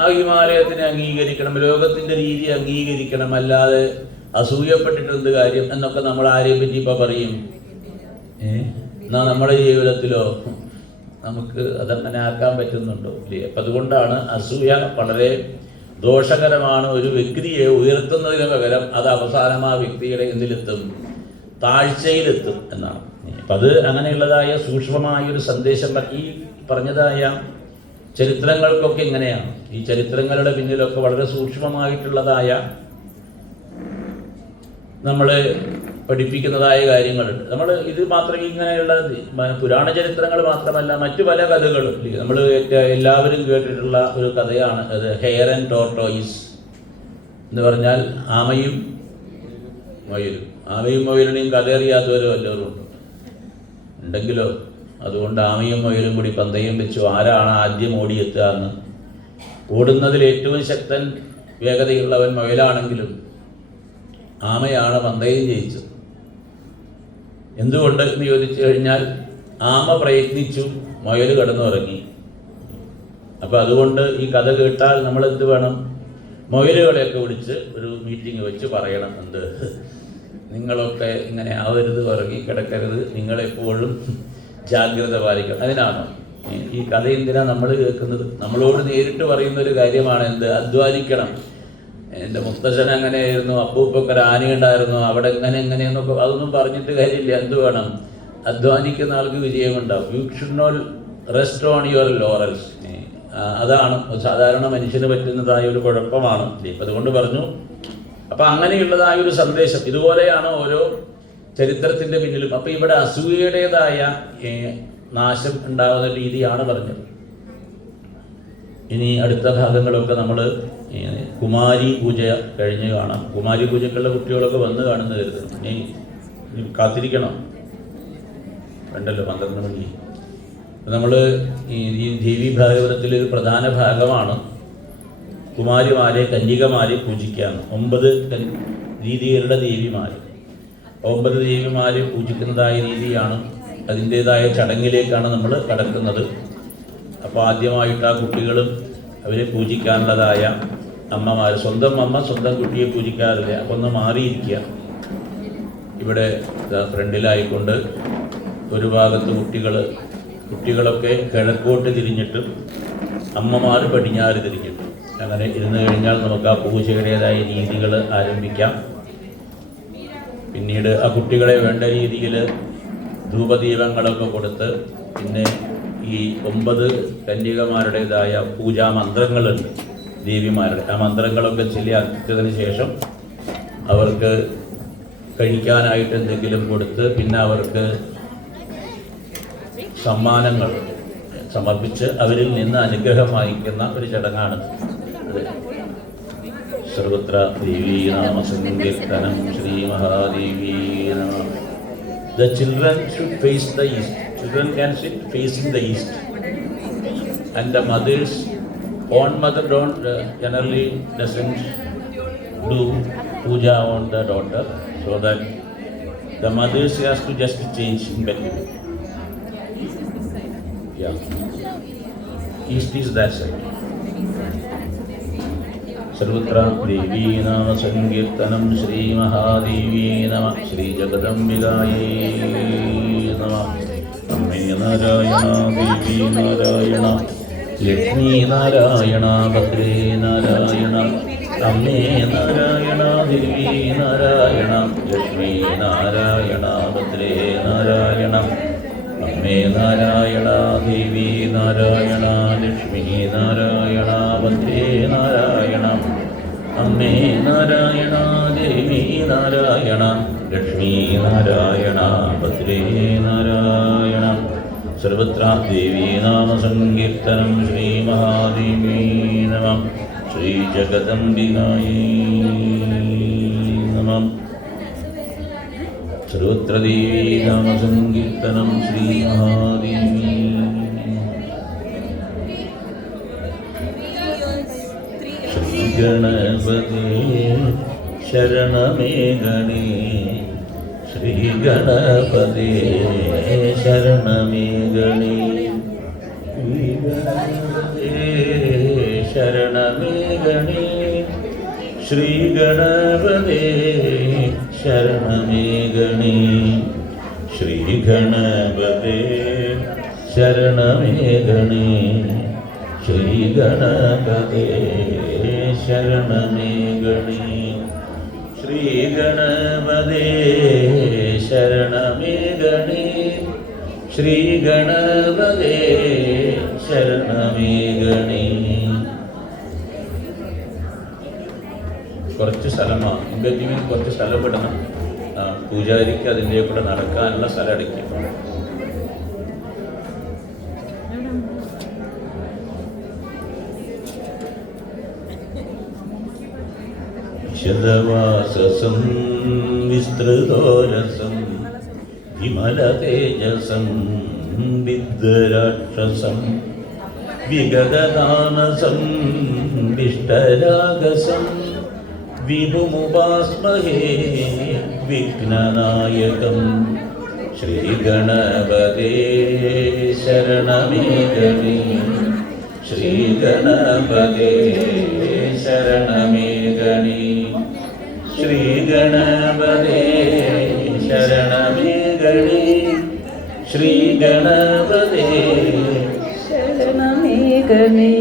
ആ ഹിമാലയത്തിനെ അംഗീകരിക്കണം, ലോകത്തിൻ്റെ രീതി അംഗീകരിക്കണം, അല്ലാതെ അസൂയപ്പെട്ടിട്ട് കാര്യം എന്നൊക്കെ നമ്മൾ ആരെയും പറ്റി ഇപ്പോൾ പറയും. എന്നാൽ നമ്മുടെ ജീവിതത്തിലോ നമുക്ക് അതങ്ങനെ ആക്കാൻ പറ്റുന്നുണ്ടോ? ഇല്ലേ? അപ്പം അതുകൊണ്ടാണ് അസൂയ വളരെ ദോഷകരമാണ്. ഒരു വ്യക്തിയെ ഉയർത്തുന്നതിന് പകരം അത് അവസാനം ആ വ്യക്തിയുടെ എന്തിലെത്തും? താഴ്ചയിലെത്തും എന്നാണ്. അപ്പം അത് അങ്ങനെയുള്ളതായ സൂക്ഷ്മമായൊരു സന്ദേശം ഈ പറഞ്ഞതായ ചരിത്രങ്ങൾക്കൊക്കെ ഇങ്ങനെയാണ്. ഈ ചരിത്രങ്ങളുടെ പിന്നിലൊക്കെ വളരെ സൂക്ഷ്മമായിട്ടുള്ളതായ നമ്മൾ പഠിപ്പിക്കുന്നതായ കാര്യങ്ങളുണ്ട്. നമ്മൾ ഇത് മാത്രം ഇങ്ങനെയുള്ള പുരാണ ചരിത്രങ്ങൾ മാത്രമല്ല, മറ്റു പല കഥകളും നമ്മൾ എല്ലാവരും കേട്ടിട്ടുള്ള ഒരു കഥയാണ് അത് ഹെയർ ആൻഡ് ടോർട്ടോയിസ് എന്ന് പറഞ്ഞാൽ ആമയും മൊയിലിനെയും കഥ അറിയാത്തവരും വല്ലവരും ഉണ്ടെങ്കിലോ. അതുകൊണ്ട് ആമയും മൊയിലും കൂടി പന്തയം വെച്ചു ആരാണ് ആദ്യം ഓടിയെത്തുക എന്ന്. ഓടുന്നതിൽ ഏറ്റവും ശക്തൻ വേഗതയുള്ളവൻ മൊയിലാണെങ്കിലും ആമയാണ് പന്തയം ജയിച്ചത്. എന്തുകൊണ്ട് എന്ന് ചോദിച്ചു കഴിഞ്ഞാൽ ആമ പ്രയത്നിച്ചു, മൊയിൽ കിടന്നുറങ്ങി. അപ്പം അതുകൊണ്ട് ഈ കഥ കേട്ടാൽ നമ്മളെന്ത് വേണം? മൊയിലുകളെയൊക്കെ വിളിച്ച് ഒരു മീറ്റിംഗ് വെച്ച് പറയണം, എന്ത്, നിങ്ങളൊക്കെ ഇങ്ങനെ ആവരുത്, ഉറങ്ങി കിടക്കരുത്, നിങ്ങളെപ്പോഴും ജാഗ്രത പാലിക്കണം. അതിനാണോ ഈ കഥ? എന്തിനാണ് നമ്മൾ കേൾക്കുന്നത്? നമ്മളോട് നേരിട്ട് പറയുന്നൊരു കാര്യമാണ്, എന്ത്, അധ്വാനിക്കണം. എൻ്റെ മുത്തശ്ശൻ അങ്ങനെയായിരുന്നു, അപ്പൂപ്പൊക്കെ ഒരു ആനയുണ്ടായിരുന്നു, അവിടെ എങ്ങനെയെന്നൊക്കെ അതൊന്നും പറഞ്ഞിട്ട് കാര്യമില്ല. എന്ത് വേണം? അധ്വാനിക്കുന്ന ആൾക്ക് വിജയമുണ്ടാവും. You should not rest on your laurels. അതാണ് സാധാരണ മനുഷ്യന് പറ്റുന്നതായ ഒരു കുഴപ്പമാണ്. അപ്പം അതുകൊണ്ട് പറഞ്ഞു. അപ്പം അങ്ങനെയുള്ളതായ ഒരു സന്ദേശം ഇതുപോലെയാണ് ഓരോ ചരിത്രത്തിൻ്റെ പിന്നിലും. അപ്പം ഇവിടെ അസൂയയുടേതായ നാശം ഉണ്ടാകുന്ന രീതിയാണ് പറഞ്ഞത്. ഇനി അടുത്ത ഭാഗങ്ങളൊക്കെ നമ്മൾ കുമാരി പൂജ കഴിഞ്ഞ് കാണാം. കുമാരി പൂജക്കുള്ള കുട്ടികളൊക്കെ വന്ന് കാണുന്ന കരുതുന്നു. ഇനി കാത്തിരിക്കണം, വേണ്ടല്ലോ 12 മണി. നമ്മൾ ഈ ദേവി ഭാഗവതത്തിലൊരു പ്രധാന ഭാഗമാണ് കുമാരിമാരെ, കന്യകമാരെ പൂജിക്കുകയാണ്. 9 രീതികളുടെ ദേവിമാർ, 9 ദേവിമാരെ പൂജിക്കുന്നതായ രീതിയാണ്. അതിൻ്റേതായ ചടങ്ങിലേക്കാണ് നമ്മൾ കടക്കുന്നത്. അപ്പോൾ ആദ്യമായിട്ട് ആ കുട്ടികളും അവരെ പൂജിക്കാനുള്ളതായ അമ്മമാർ, സ്വന്തം അമ്മ സ്വന്തം കുട്ടിയെ പൂജിക്കാറില്ല. അപ്പോൾ ഒന്ന് മാറിയിരിക്കുക. ഇവിടെ ഫ്രണ്ടിലായിക്കൊണ്ട് ഒരു ഭാഗത്ത് കുട്ടികളൊക്കെ കിഴക്കോട്ട് തിരിഞ്ഞിട്ടും അമ്മമാർ പടിഞ്ഞാറ് തിരിഞ്ഞിട്ടും അങ്ങനെ ഇരുന്ന് കഴിഞ്ഞാൽ നമുക്ക് ആ പൂജയുടേതായ രീതികൾ ആരംഭിക്കാം. പിന്നീട് ആ കുട്ടികളെ വേണ്ട രീതിയിൽ ധൂപദീപങ്ങളൊക്കെ കൊടുത്ത് പിന്നെ ഈ 9 കന്യകമാരുടേതായ പൂജാമന്ത്രങ്ങളുണ്ട് ദേവിമാരുടെ. ആ മന്ത്രങ്ങളൊക്കെ ചൊല്ലിയതിന് ശേഷം അവർക്ക് കഴിക്കാനായിട്ട് എന്തെങ്കിലും കൊടുത്ത് പിന്നെ അവർക്ക് സമ്മാനങ്ങൾ സമർപ്പിച്ച് അവരിൽ നിന്ന് അനുഗ്രഹം വാങ്ങിക്കുന്ന ഒരു ചടങ്ങാണ് അത്. സർവത്ര ദേവീ നാമ സങ്കീർത്തനം ശ്രീ മഹാദേവീ നമഃ. The children should face the east. Children can sit facing the east. And the mothers, own mother generally doesn't do puja on the daughter, so that the mothers has to just change in between. Yeah. East is that side. സർവത്ര ദേവീ നാമ സങ്കീർത്തനം ശ്രീ മഹാദേവീ നമ. ശ്രീ ജഗദംബികായേ നമ. അമ്മേ നാരായണ ദേവീ നാരായണ ലക്ഷ്മീ നാരായണ ഭദ്രേ നാരായണ. അമ്മേ നാരായണ ദേവീ നാരായണ ലക്ഷ്മീ നാരായണ ഭദ്രേ നാരായണ. അമ്മേ നാരായണ ദേവീ നാരായണ ലക്ഷ്മീ നാരായണ ഭദ്രേ നാരായണ. അമ്മേ നാരായണ ദേവീ നാരായണ ലക്ഷ്മീ നാരായണ ഭദ്രേ നാരായണ. സർവത്ര ദേവീ നാമ സങ്കീർത്തനം ശ്രീ മഹാദേവീ നമ. ശ്രീ ജഗദംബികായേ നമ. സർവത്ര ദേവീ നാമ സങ്കീർത്തനം ശ്രീ മഹാദേവീ. ശ്രീ ഗണപതേ ശരണമേ ഗണേ. ശ്രീ ഗണപതേ ശരണമേ ഗണേ. ശ്രീ ഗണപതേ ശരണമേ ഗണേ. ശ്രീ ഗണപതേ ശരണമേ ഗണേ. ശ്രീ ഗണപതേ ശരണമേ ഗണേ. ശ്രീ ഗണപതേ ശരണമേ ഗണേ. ശ്രീ ഗണപതേ ശരണമേ ഗണേ. ശ്രീ ഗണപതേ ശരണമേ ഗണേ. കുറച്ച് സ്ഥലമാണ് ഇമ്പറ്റിങ്ങിൽ കുറച്ച് സ്ഥലം വിടണം. പൂജാരിക്ക് അതിൻ്റെ കൂടെ നടക്കാനുള്ള സ്ഥലം അടയ്ക്കും. വിശദവാസസം വിസ്തൃതോരസം വിമലതേജസം വിദ്വരാക്ഷസം വിഗതദാനസം വിഷ്ടരാഗസം വിഭുമുപാസ്മഹേ വിഘ്നനായകം. ശ്രീഗണപതേ ശരണമേ ഗണേ. ശ്രീഗണപതേ ശരണമേ ഗണേ. ശ്രീഗണപതേ ശരണമേ ഗണേ. ശ്രീഗണപതേ ശരണമേ ഗണേ.